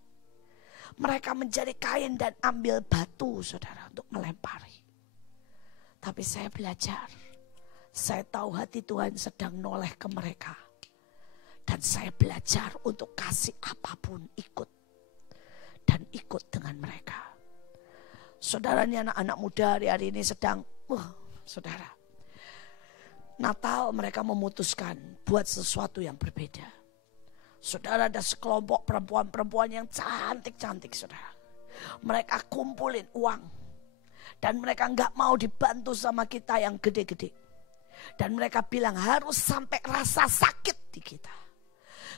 mereka menjadi Kain dan ambil batu saudara untuk melempari. Tapi saya belajar. Saya tahu hati Tuhan sedang noleh ke mereka. Dan saya belajar untuk kasih apapun ikut. Dan ikut dengan mereka. Saudara, ini anak-anak muda hari ini sedang, saudara. Natal mereka memutuskan buat sesuatu yang berbeda. Saudara, ada sekelompok perempuan-perempuan yang cantik-cantik saudara. Mereka kumpulin uang. Dan mereka gak mau dibantu sama kita yang gede-gede. Dan mereka bilang harus sampai rasa sakit di kita.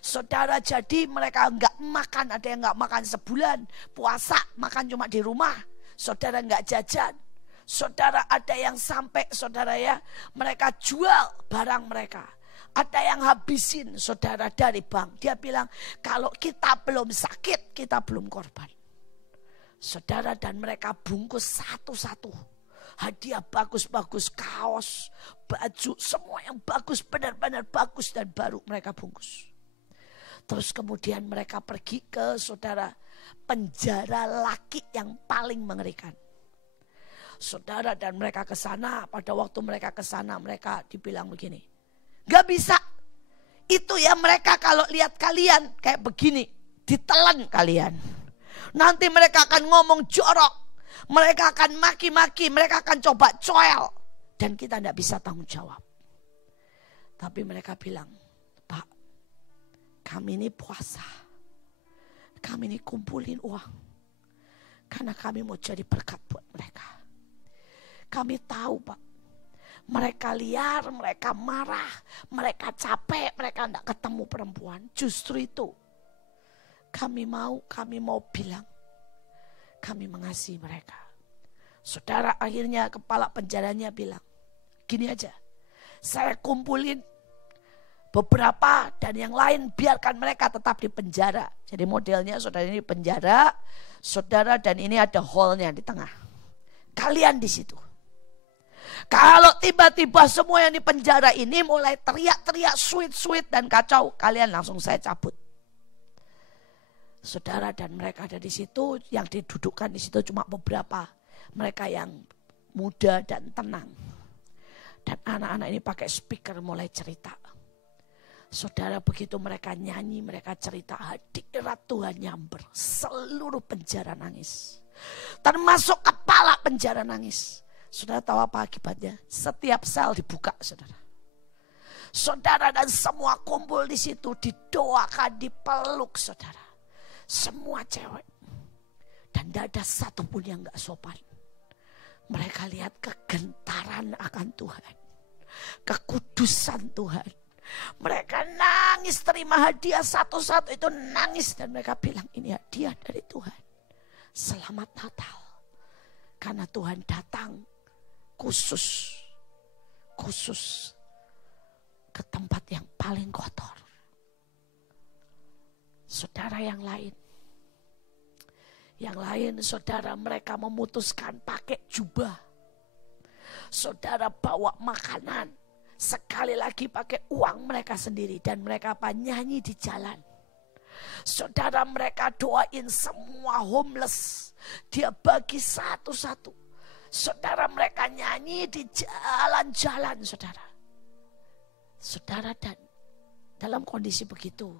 Saudara, jadi mereka gak makan, ada yang gak makan sebulan. Puasa, makan cuma di rumah. Saudara gak jajan. Saudara, ada yang sampai saudara ya, mereka jual barang mereka. Ada yang habisin saudara dari bank. Dia bilang kalau kita belum sakit, kita belum korban. Saudara, dan mereka bungkus satu-satu. Hadiah bagus-bagus, kaos, baju, semua yang bagus, benar-benar bagus dan baru mereka bungkus. Terus kemudian mereka pergi ke saudara penjara laki yang paling mengerikan. Saudara, dan mereka ke sana, pada waktu mereka ke sana mereka dibilang begini. Gak bisa. Itu ya mereka kalau lihat kalian kayak begini, ditelan kalian. Nanti mereka akan ngomong jorok. Mereka akan maki-maki, mereka akan coba coel. Dan kita tidak bisa tanggung jawab. Tapi mereka bilang, Pak, kami ini puasa. Kami ini kumpulin uang. Karena kami mau jadi berkat buat mereka. Kami tahu, Pak. Mereka liar, mereka marah, mereka capek, mereka tidak ketemu perempuan. Justru itu kami mau bilang, kami mengasihi mereka. Saudara, akhirnya kepala penjaranya bilang, gini aja, saya kumpulin beberapa dan yang lain biarkan mereka tetap di penjara. Jadi modelnya saudara ini penjara, saudara, dan ini ada hallnya di tengah. Kalian di situ. Kalau tiba-tiba semua yang di penjara ini mulai teriak-teriak sweet dan kacau, kalian langsung saya cabut. Saudara, dan mereka ada di situ, yang didudukkan di situ cuma beberapa. Mereka yang muda dan tenang. Dan anak-anak ini pakai speaker mulai cerita. Saudara, begitu mereka nyanyi, mereka cerita, hadirat Tuhan nyamber. Seluruh penjara nangis. Termasuk kepala penjara nangis. Saudara tahu apa akibatnya? Setiap sel dibuka, saudara. Saudara, dan semua kumpul di situ, didoakan, dipeluk, saudara. Semua cewek. Dan tidak ada satupun yang gak sopan. Mereka lihat kegentaran akan Tuhan. Kekudusan Tuhan. Mereka nangis terima hadiah satu-satu itu nangis. Dan mereka bilang ini hadiah dari Tuhan. Selamat Natal. Karena Tuhan datang khusus ke tempat yang paling kotor. Saudara yang lain saudara mereka memutuskan pakai jubah. Saudara bawa makanan, sekali lagi pakai uang mereka sendiri, dan mereka nyanyi di jalan. Saudara mereka doain semua homeless, dia bagi satu-satu. Saudara mereka nyanyi di jalan-jalan, saudara, dan dalam kondisi begitu,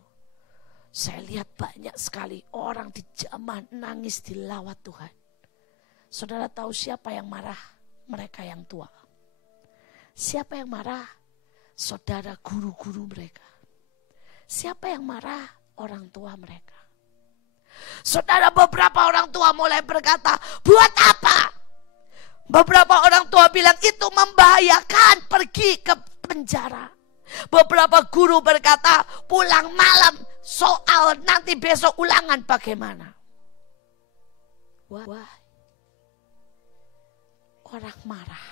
saya lihat banyak sekali orang dijamah nangis dilawat Tuhan. Saudara tahu siapa yang marah? Mereka yang tua. Siapa yang marah? Saudara, guru-guru mereka. Siapa yang marah? Orang tua mereka. Saudara, beberapa orang tua mulai berkata, buat apa? Beberapa orang tua bilang itu membahayakan, pergi ke penjara. Beberapa guru berkata, pulang malam, soal nanti besok ulangan bagaimana. Wah, orang marah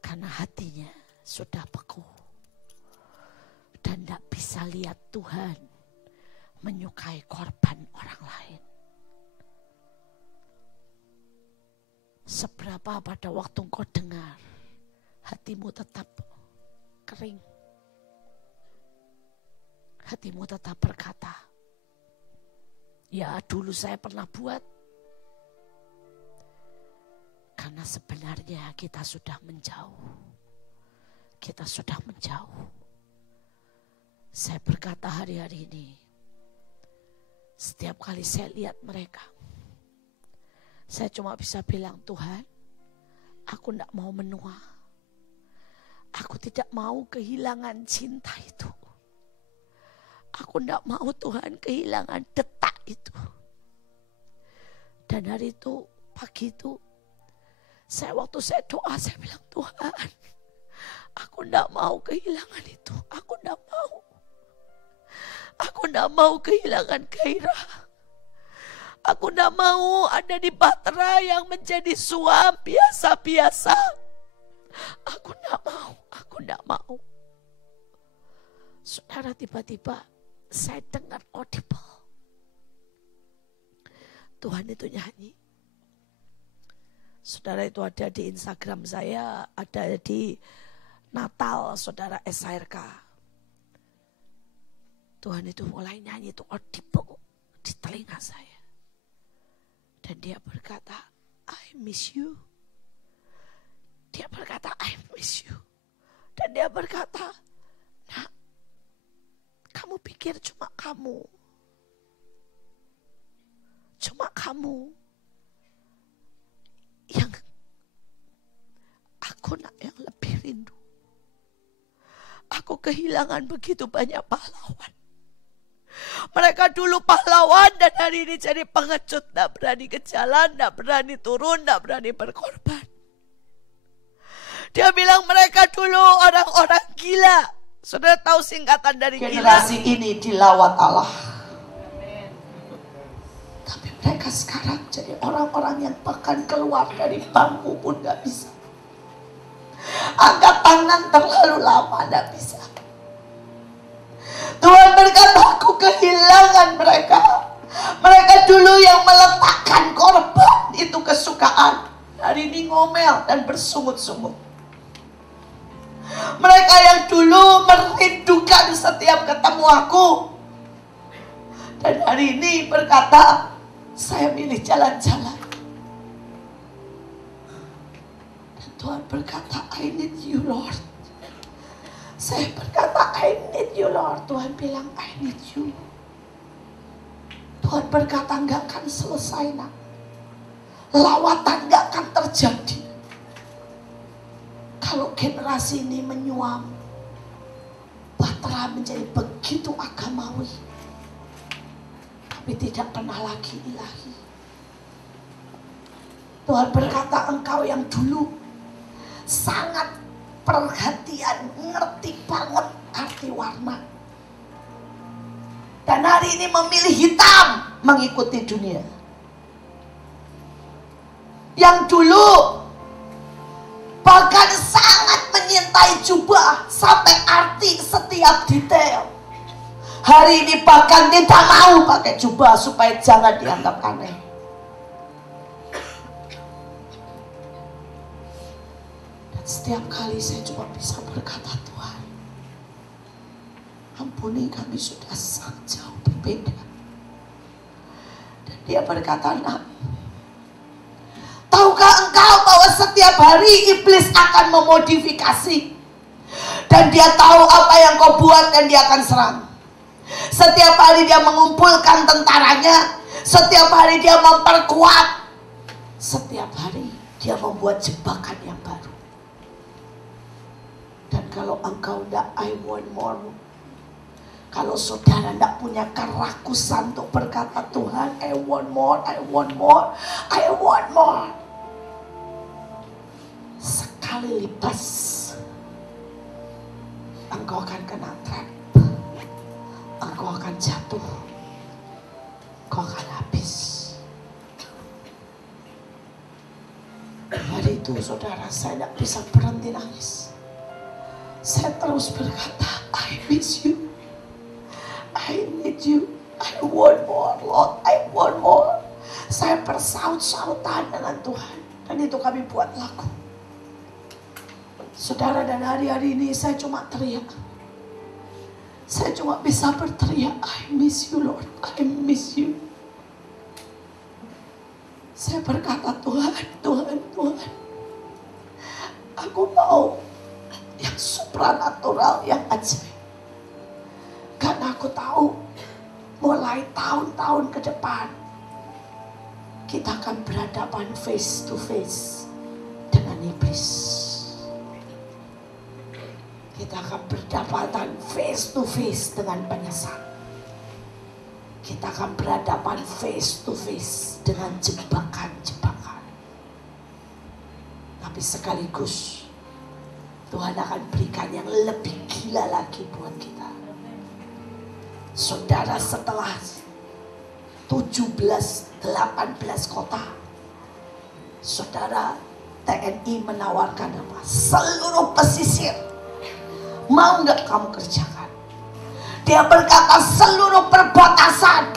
karena hatinya sudah beku dan tidak bisa lihat Tuhan menyukai korban orang lain. Seberapa pada waktu engkau dengar, hatimu tetap kering. Hatimu tetap berkata, ya dulu saya pernah buat. Karena sebenarnya kita sudah menjauh. Saya berkata hari-hari ini, setiap kali saya lihat mereka, saya cuma bisa bilang, Tuhan, aku tidak mau menua. Aku tidak mau kehilangan cinta itu. Aku tidak mau Tuhan kehilangan detak itu. Dan hari itu, pagi itu, waktu saya doa, saya bilang, Tuhan, aku tidak mau kehilangan itu. Aku tidak mau. Aku tidak mau kehilangan gairah. Aku tidak mau ada di bahtera yang menjadi suam biasa-biasa. Aku tidak mau. Saudara, tiba-tiba saya dengar audible. Tuhan itu nyanyi. Saudara, itu ada di Instagram saya, ada di Natal, saudara SRK. Tuhan itu mulai nyanyi itu audible di telinga saya. Dan dia berkata, I miss you. Dia berkata, I miss you. Dan dia berkata, nah, kamu pikir cuma kamu yang aku nak yang lebih rindu. Aku kehilangan begitu banyak pahlawan. Mereka dulu pahlawan dan hari ini jadi pengecut. Tidak berani ke jalan, tidak berani turun, tidak berani berkorban. Dia bilang mereka dulu orang-orang gila. Saudara tahu singkatan dari generasi gila? Ini dilawat Allah. Tapi mereka sekarang jadi orang-orang yang bahkan keluar dari bangku pun tidak bisa. Angkat tangan terlalu lama tidak bisa. Tuhan berkata, aku kehilangan mereka. Mereka dulu yang meletakkan korban itu kesukaan. Hari ini ngomel dan bersungut-sungut. Mereka yang dulu merindukan setiap ketemu aku. Dan hari ini berkata, saya milih jalan-jalan. Dan Tuhan berkata, I need you Lord. Saya berkata, I need you Lord. Tuhan bilang, I need you. Tuhan berkata, enggak akan selesai nak. Lawatan enggak akan terjadi. Kalau generasi ini menyuam, bahtera menjadi begitu agamawi. Tapi tidak pernah lagi ilahi. Tuhan berkata, engkau yang dulu sangat perhatian, ngerti banget arti warna. Dan hari ini memilih hitam mengikuti dunia. yang dulu bahkan sangat menyintai jubah sampai arti setiap detail, hari ini bahkan tidak mau pakai jubah supaya jangan dianggap aneh. Dan setiap kali saya cuma bisa berkata, Tuhan, ampuni kami sudah sangat jauh berbeda. Dan dia berkata, Nak, tahukah engkau bahwa setiap hari iblis akan memodifikasi, dan dia tahu apa yang kau buat dan dia akan serang. Setiap hari dia mengumpulkan tentaranya, setiap hari dia memperkuat, setiap hari dia membuat jebakan yang baru. Dan kalau engkau tidak, I want more. Kalau saudara tidak punya kerakusan untuk berkata, Tuhan, I want more, I want more, I want more, sekali lipas engkau akan kena trap, engkau akan jatuh, engkau akan habis. Hari itu saudara, saya tidak bisa berhenti nangis. Saya terus berkata, I miss you, I need you, I want more, Lord, I want more. Saya bersaut-sautan dengan Tuhan, dan itu kami buat lagu. Saudara, dan hari-hari ini saya cuma teriak. Saya cuma bisa berteriak, I miss you, Lord, I miss you. Saya berkata, Tuhan, Tuhan, Tuhan, aku mau yang supranatural, yang ajaib. Karena aku tahu mulai tahun-tahun ke depan kita akan berhadapan face to face dengan iblis. Kita akan berhadapan face to face dengan penyesal. Kita akan berhadapan face to face dengan jebakan-jebakan. Tapi sekaligus Tuhan akan berikan yang lebih gila lagi buat kita. Saudara, setelah 17-18 kota, saudara, TNI menawarkan apa? Seluruh pesisir, mau nggak kamu kerjakan? Dia berkata, seluruh perbatasan,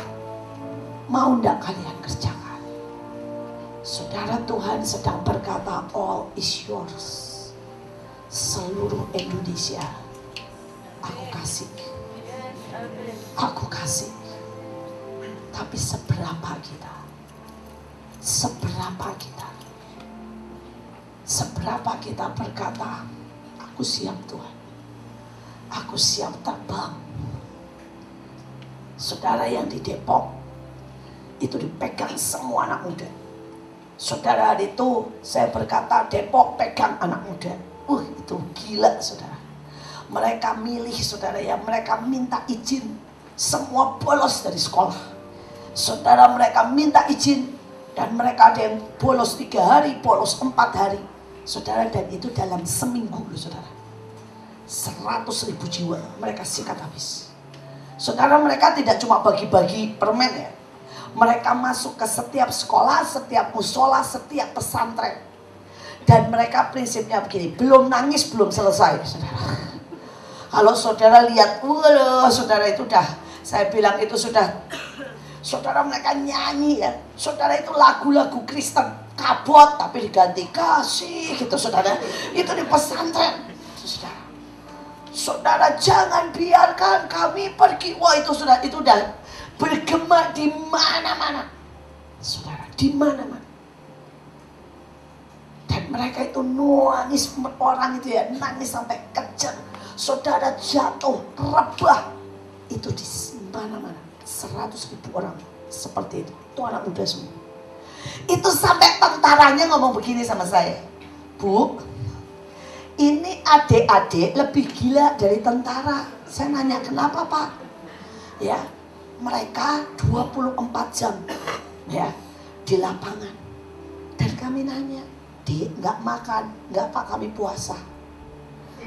mau nggak kalian kerjakan? Saudara, Tuhan sedang berkata, all is yours. Seluruh Indonesia aku kasih, aku kasih. Tapi seberapa kita? Seberapa kita? Seberapa kita berkata, aku siap Tuhan, aku siap terbang. Saudara, yang di Depok itu dipegang semua anak muda. Saudara, hari itu saya berkata, Depok pegang anak muda. Itu gila, saudara. Mereka milih, saudara, ya, mereka minta izin, semua bolos dari sekolah. Saudara, mereka minta izin, dan mereka ada yang bolos 3 hari, bolos 4 hari. Saudara, dan itu dalam seminggu loh, saudara. 100.000 jiwa mereka sikat habis. Saudara, mereka tidak cuma bagi-bagi permen, ya. Mereka masuk ke setiap sekolah, setiap musola, setiap pesantren. Dan mereka prinsipnya begini, belum nangis belum selesai, saudara. Kalau saudara lihat, saudara, itu dah, saya bilang itu sudah, saudara, mereka nyanyi, ya. Saudara, itu lagu-lagu Kristen, kabot tapi diganti kasih gitu, saudara. Itu di pesantren, saudara. Saudara, jangan biarkan kami pergi. Wah, itu sudah, itu udah bergema di mana-mana, saudara, di mana-mana. Dan mereka itu nangis, orang itu ya nangis sampai kejar. Saudara, jatuh, rebah. Itu di mana-mana, 100.000 orang seperti itu. Itu anak muda semua. Itu sampai tentaranya ngomong begini sama saya, Bu, ini adik-adik lebih gila dari tentara. Saya nanya, kenapa Pak? Ya, mereka 24 jam ya di lapangan. Dan kami nanya, Dek, nggak makan, nggak Pak, kami puasa.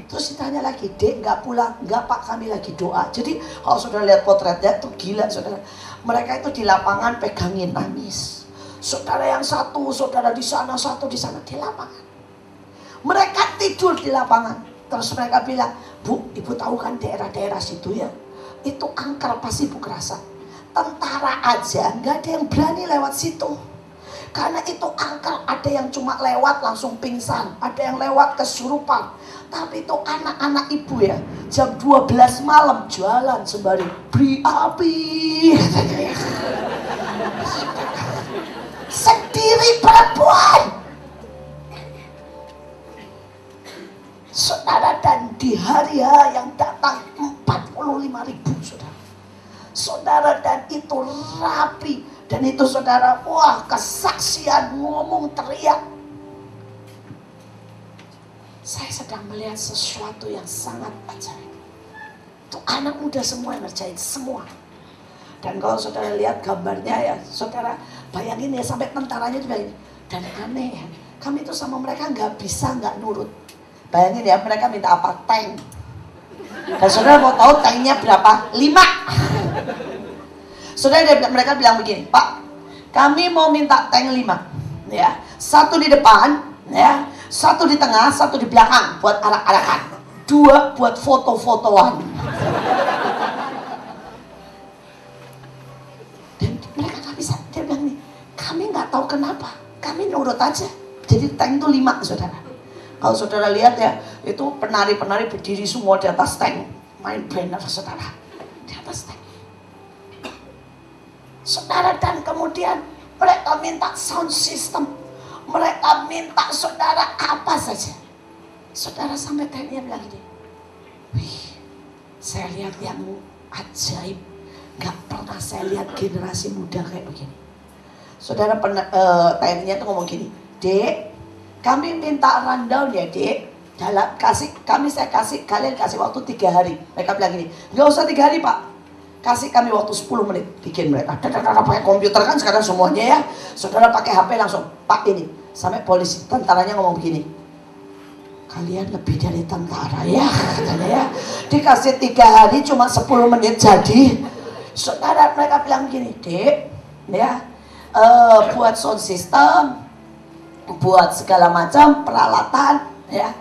Terus ditanya lagi, Dek, nggak pulang, nggak Pak, kami lagi doa. Jadi kalau saudara lihat potretnya, itu gila, saudara. Mereka itu di lapangan pegangin, nangis. Saudara yang satu, saudara di sana, satu di sana, di lapangan. Mereka tidur di lapangan. Terus mereka bilang, Bu, ibu tahu kan daerah-daerah situ ya, itu angker pasti ibu kerasa. Tentara aja nggak ada yang berani lewat situ. Karena itu angker, ada yang cuma lewat langsung pingsan, ada yang lewat kesurupan. Tapi itu anak-anak ibu ya, jam 12 malam jualan sembari beri api. Sendiri perempuan. Saudara, dan di hari yang datang 45.000 saudara. Saudara, dan itu rapi. Dan itu saudara, wah kesaksian, ngomong, teriak. Saya sedang melihat sesuatu yang sangat ajaib. Itu anak muda semua yang ngerjain, semua. Dan kalau saudara lihat gambarnya ya, saudara bayangin ya, sampai tentaranya itu bayangin. Dan aneh ya, kami itu sama mereka nggak bisa nggak nurut. Bayangin ya, mereka minta apa? Tank. Dan saudara mau tahu tanknya berapa? 5. Saudara, mereka bilang begini, Pak, kami mau minta tank 5, ya, 1 di depan, ya, 1 di tengah, 1 di belakang buat arak-arakan, 2 buat foto-fotoan. Dan mereka nggak bisa. Dia bilang nih, kami nggak tahu kenapa, kami nurut aja. Jadi tank itu 5, saudara. Kalau saudara lihat ya, itu penari-penari berdiri semua di atas tank, main banner, saudara, di atas tank. Saudara, dan kemudian mereka minta sound system. Mereka minta saudara apa saja. Saudara, sampai tanya bilang gini, wih, saya lihat yang ajaib. Gak pernah saya lihat generasi muda kayak begini. Saudara, tanya tuh ngomong gini, Dek, kami minta rundown ya Dek. Saya kasih kalian kasih waktu 3 hari. Mereka bilang gini, gak usah 3 hari Pak, kasih kami waktu 10 menit. Bikin mereka pakai komputer kan sekarang semuanya ya. Saudara pakai HP langsung, Pak ini. Sampai polisi, tentaranya ngomong begini, kalian lebih dari tentara ya, katanya ya. Dikasih 3 hari cuma 10 menit jadi. Saudara, mereka bilang begini, Dek, ya, buat sound system, buat segala macam peralatan, ya,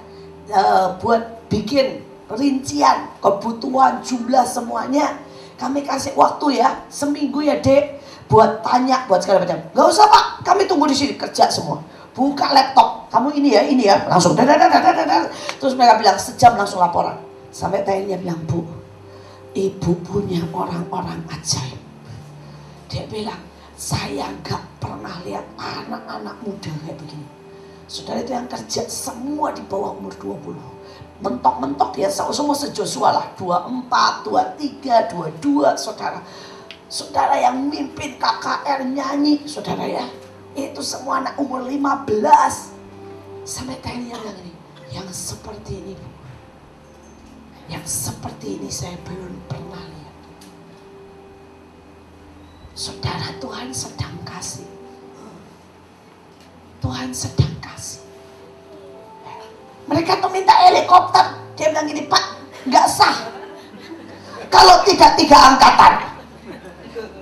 buat bikin rincian kebutuhan jumlah semuanya. Kami kasih waktu ya, seminggu ya Dek, buat tanya, buat segala macam. Gak usah Pak, kami tunggu di sini, kerja semua. Buka laptop, kamu ini ya, langsung. Terus mereka bilang sejam langsung laporan. Sampai tanya bilang, Bu, Ibu punya orang-orang ajaib. Dia bilang, saya gak pernah lihat anak-anak muda kayak begini. Saudara, itu yang kerja semua di bawah umur 20. Mentok-mentok ya, semua sejosua lah, 24, 23, 22, saudara. Saudara yang mimpin KKR nyanyi, saudara ya, itu semua anak umur 15. Sampai tanya yang ini, yang seperti ini Bu, yang seperti ini saya belum pernah lihat. Saudara, Tuhan sedang kasih. Tuhan sedang kasih. Mereka tuh minta helikopter. Dia bilang gini, Pak, gak sah kalau tidak 3 angkatan.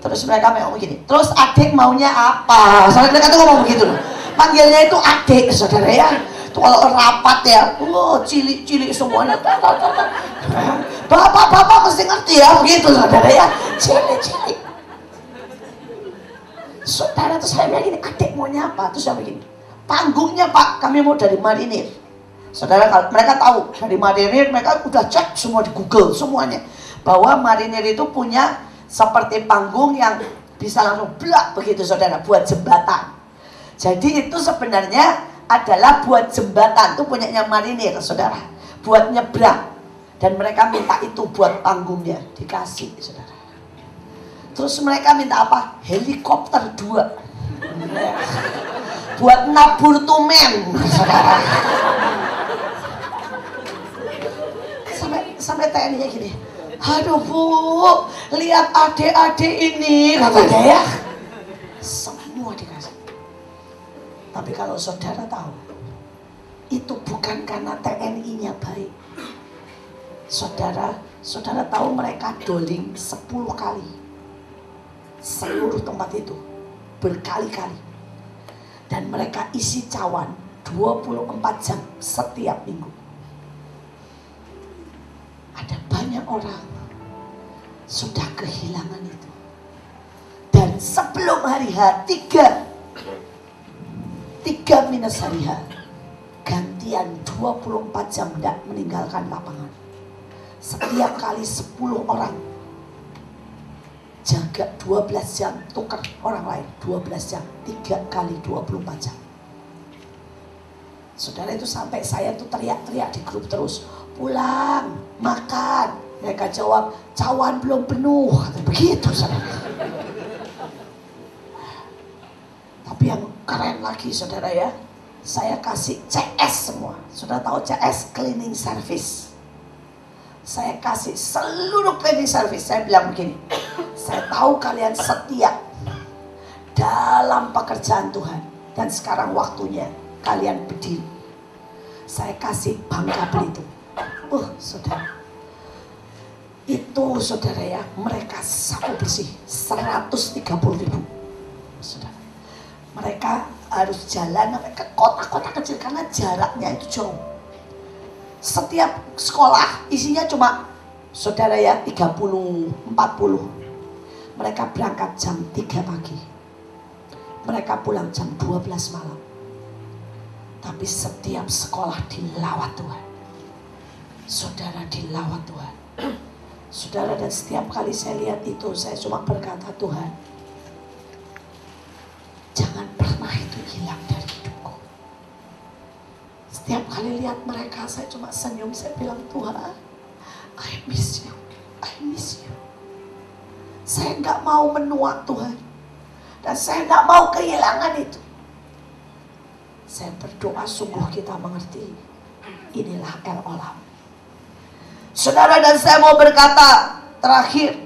Terus mereka ngomong gini, terus adik maunya apa? Soalnya mereka tuh ngomong begitu loh. Panggilnya itu adik, saudara ya. Tuh kalau rapat ya, cilik-cilik semuanya. Bapak-bapak mesti ngerti ya, begitu saudara ya. Cilik-cilik. Saudara, terus saya bilang gini, adik maunya apa? Terus saya begini, panggungnya Pak, kami mau dari marinir. Saudara, kalau mereka tahu dari marinir, mereka udah cek semua di Google semuanya, bahwa marinir itu punya seperti panggung yang bisa langsung blak begitu saudara, buat jembatan. Jadi itu sebenarnya adalah buat jembatan, itu punyanya marinir saudara, buat nyebrang. Dan mereka minta itu buat panggungnya, dikasih saudara. Terus mereka minta apa? Helikopter 2 buat nabur tumen, saudara. Sampai tanya gini, aduh Bu, lihat adik-adik ini, katanya ya. Semua dikasih. Tapi kalau saudara tahu, itu bukan karena TNI-nya baik. Saudara tahu mereka doling 10 kali seluruh tempat itu, berkali-kali. Dan mereka isi cawan 24 jam setiap minggu. Ada banyak orang sudah kehilangan itu. Dan sebelum hari H, 3 minus hari H, gantian 24 jam tidak meninggalkan lapangan. Setiap kali 10 orang jaga 12 jam, tukar orang lain 12 jam, 3 kali 24 jam. Saudara, itu sampai saya tuh teriak-teriak di grup terus, pulang, makan. Mereka jawab, cawan belum penuh. Begitu, saudara. Tapi yang keren lagi, saudara ya, saya kasih CS semua. Saudara tahu CS, cleaning service. Saya kasih seluruh cleaning service. Saya bilang begini, saya tahu kalian setia dalam pekerjaan Tuhan. Dan sekarang waktunya kalian berdiri. Saya kasih Bangka Belitung. Saudara, itu saudara ya, mereka sapu bersih 130.000. Saudara, mereka harus jalan ke kota-kota kecil karena jaraknya itu jauh. Setiap sekolah isinya cuma saudara ya 30-40. Mereka berangkat jam 3 pagi. Mereka pulang jam 12 malam. Tapi setiap sekolah dilawat Tuhan. Saudara, dilawat Tuhan. Saudara, dan setiap kali saya lihat itu, saya cuma berkata, Tuhan, jangan pernah itu hilang dari hidupku. Setiap kali lihat mereka, saya cuma senyum. Saya bilang, Tuhan, I miss you, I miss you. Saya nggak mau menua, Tuhan. Dan saya nggak mau kehilangan itu. Saya berdoa sungguh kita mengerti. Inilah El Olam. Saudara, dan saya mau berkata terakhir.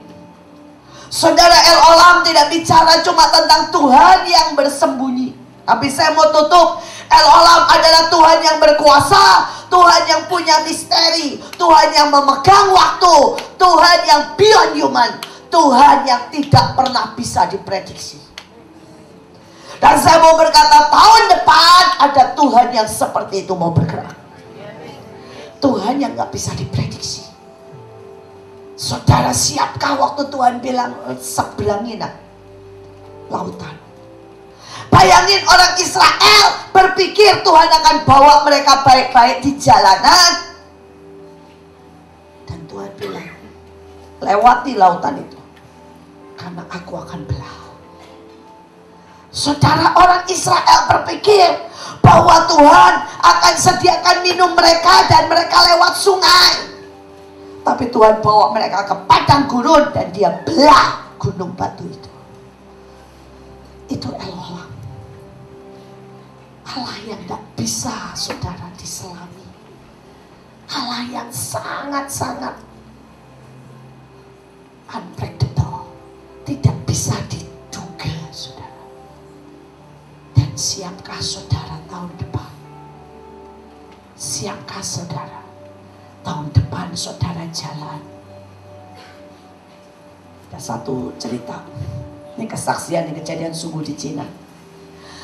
Saudara, El Olam tidak bicara cuma tentang Tuhan yang bersembunyi. Tapi saya mau tutup. El Olam adalah Tuhan yang berkuasa. Tuhan yang punya misteri. Tuhan yang memegang waktu. Tuhan yang beyond human. Tuhan yang tidak pernah bisa diprediksi. Dan saya mau berkata, tahun depan ada Tuhan yang seperti itu mau bergerak. Tuhan yang gak bisa diprediksi. Saudara, siapkah waktu Tuhan bilang sebelangin lautan? Bayangin orang Israel berpikir Tuhan akan bawa mereka baik-baik di jalanan. Dan Tuhan bilang, lewati lautan itu, karena aku akan belah. Saudara, orang Israel berpikir bahwa Tuhan akan sediakan minum mereka dan mereka lewat sungai. Tapi Tuhan bawa mereka ke padang gurun dan dia belah gunung batu itu. Itu El Olam. Allah yang tidak bisa saudara diselami. Allah yang sangat-sangat unpredictable. Tidak bisa diduga, saudara. Dan siapkah saudara tahun depan? Siapkah saudara tahun depan saudara jalan? Ada satu cerita. Ini kesaksian, ini kejadian sungguh di Cina.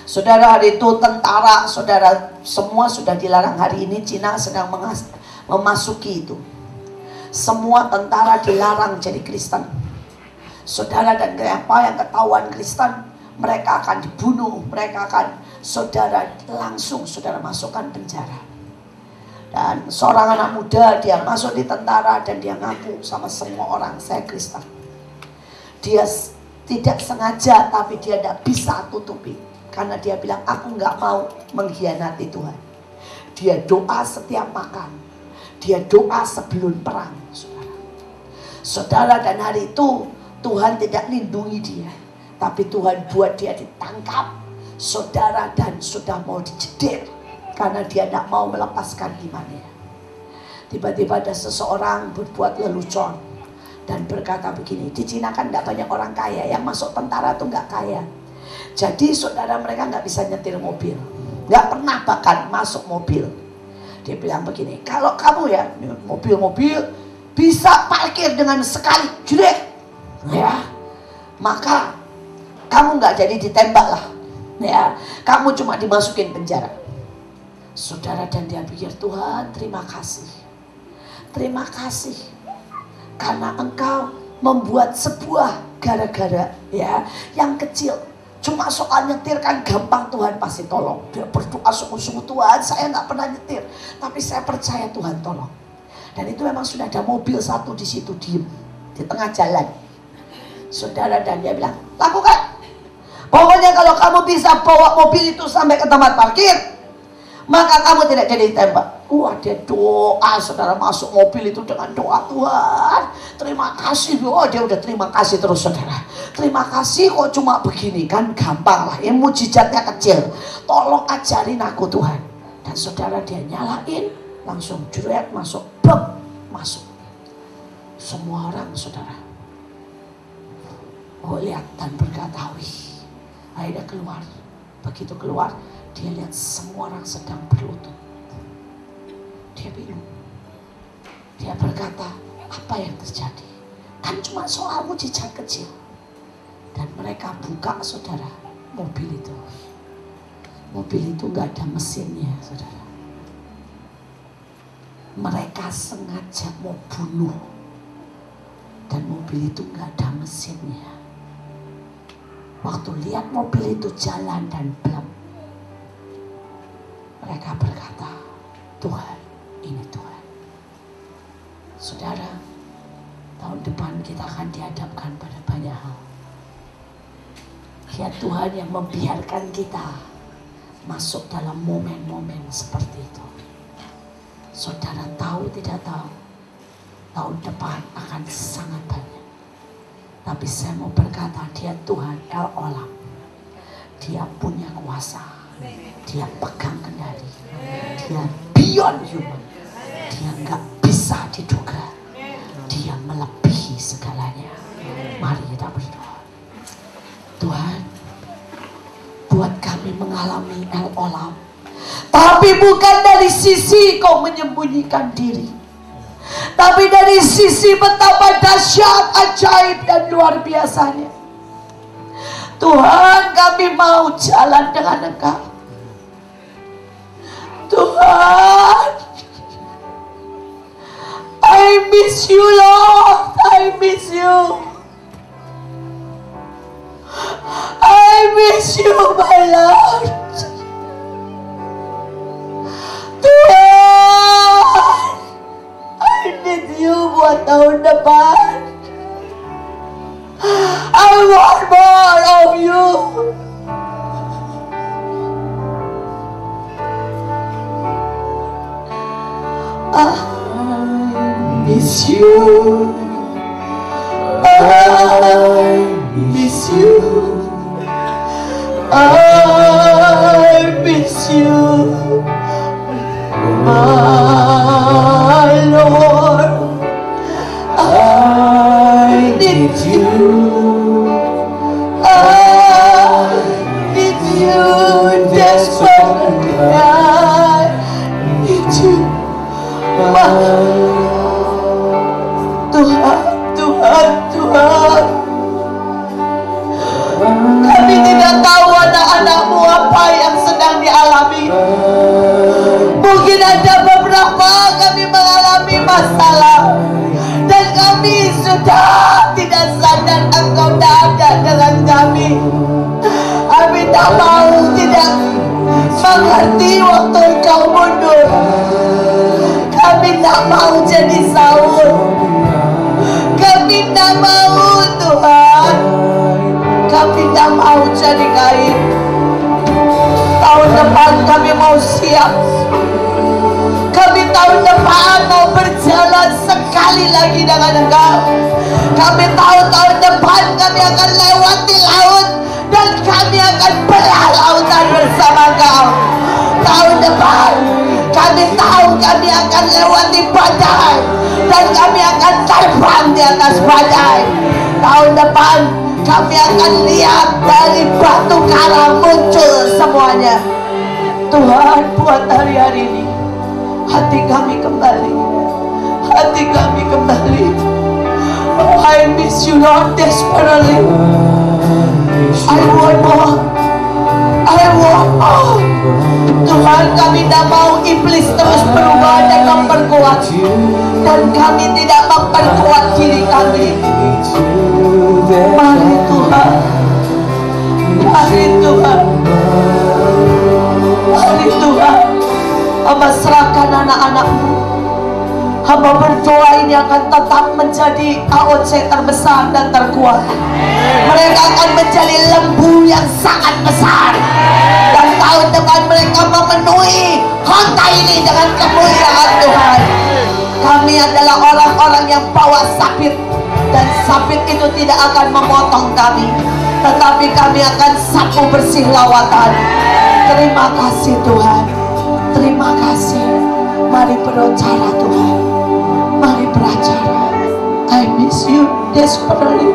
Saudara, hari itu tentara, saudara, semua sudah dilarang. Hari ini Cina sedang memasuki itu. Semua tentara dilarang jadi Kristen. Saudara, dan apa yang ketahuan Kristen, mereka akan dibunuh. Mereka akan, saudara, langsung saudara masukkan penjara. Dan seorang anak muda, dia masuk di tentara dan dia ngaku sama semua orang, saya Kristen. Dia tidak sengaja, tapi dia tidak bisa tutupi. Karena dia bilang, aku nggak mau mengkhianati Tuhan. Dia doa setiap makan. Dia doa sebelum perang, saudara. Saudara, dan hari itu Tuhan tidak lindungi dia. Tapi Tuhan buat dia ditangkap, saudara, dan sudah mau dijedir. Karena dia tidak mau melepaskan imannya. Tiba-tiba ada seseorang berbuat lelucon dan berkata begini, di Cina kan tidak banyak orang kaya, yang masuk tentara tuh nggak kaya. Jadi saudara, mereka nggak bisa nyetir mobil, nggak pernah bahkan masuk mobil. Dia bilang begini, kalau kamu ya mobil-mobil bisa parkir dengan sekali jedek, ya, maka kamu nggak jadi ditembak lah. Ya, kamu cuma dimasukin penjara. Saudara, dan dia pikir, Tuhan terima kasih. Terima kasih karena Engkau membuat sebuah gara-gara ya yang kecil. Cuma soal nyetir kan gampang, Tuhan pasti tolong. Dia berdoa sungguh-sungguh, Tuhan saya nggak pernah nyetir, tapi saya percaya Tuhan tolong. Dan itu memang sudah ada mobil satu di situ diem di tengah jalan. Saudara, dan dia bilang, lakukan. Pokoknya kalau kamu bisa bawa mobil itu sampai ke tempat parkir, maka kamu tidak jadi ditembak. Wah, dia doa, saudara, masuk mobil itu dengan doa, Tuhan terima kasih. Oh, dia udah terima kasih terus, saudara. Terima kasih kok cuma begini kan, gampang lah. Yang mujizatnya kecil. Tolong ajarin aku Tuhan. Dan saudara, dia nyalain, langsung jeret masuk, bum, masuk. Semua orang, saudara, oh lihat dan berkata, wih. Akhirnya keluar. Begitu keluar, dia lihat semua orang sedang berlutut. Dia bingung. Dia berkata, apa yang terjadi? Kan cuma soal mujizat kecil. Dan mereka buka, saudara, mobil itu. Mobil itu gak ada mesinnya, saudara. Mereka sengaja mau bunuh. Dan mobil itu gak ada mesinnya. Waktu lihat mobil itu jalan dan blem, mereka berkata, Tuhan, ini Tuhan. Saudara, tahun depan kita akan dihadapkan pada banyak hal. Ya, Tuhan yang membiarkan kita masuk dalam momen-momen seperti itu. Saudara tahu tidak tahu, tahun depan akan sangat banyak. Tapi saya mau berkata, dia Tuhan El Olam. Dia punya kuasa. Dia pegang kendali. Dia beyond human. Dia nggak bisa diduga. Dia melebihi segalanya. Mari kita berdoa. Tuhan, buat kami mengalami El Olam. Tapi bukan dari sisi kau menyembunyikan diri, tapi dari sisi betapa dahsyat, ajaib dan luar biasanya. Tuhan, kami mau jalan dengan Engkau. Tuhan, I miss you Lord, I miss you. I miss you my Lord. Tuhan, I need you buat tahun depan. I want more of you. I miss you. I miss you. I miss you, my Lord. I need you. I need you desperately. I need you, my Tuhan, Tuhan, Tuhan. Kami tidak tahu anak-anakmu apa yang sedang dialami. Mungkin ada beberapa kami mengalami masalah dan kami sudah tidak sadar Engkau tidak ada dengan kami. Kami tak mau tidak mengerti waktu Engkau mundur. Kami tak mau jadi Saul. Kami tak mau Tuhan. Kami tak mau jadi Kain. Tahun depan kami mau siap. Kami tahun depan mau berjalan sekali lagi dengan Engkau. Kami tahu tahun depan kami akan lewati laut dan kami akan belah lautan bersama Engkau. Tahun depan kami tahu kami akan lewati badai dan kami akan terbang di atas badai. Tahun depan kami akan lihat dari batu karang muncul semuanya. Tuhan, buat hari-hari ini hati kami kembali. Hati kami kembali. Oh, I miss you Lord desperately. I want more. Oh, Tuhan, kami tidak mau iblis terus berubah dan memperkuat, dan kami tidak memperkuat diri kami. Mari Tuhan, mari Tuhan, mari Tuhan. Hamba serahkan anak-anak-Mu. Hamba berdoa ini akan tetap menjadi AOC terbesar dan terkuat. Mereka akan menjadi lembu yang sangat besar, dan tahun depan mereka memenuhi kota ini dengan kemuliaan Tuhan. Kami adalah orang-orang yang bawa sabit, dan sabit itu tidak akan memotong kami, tetapi kami akan sapu bersih lawatan. Terima kasih Tuhan, terima kasih. Mari berbicara Tuhan, mari beracara. I miss you desperately.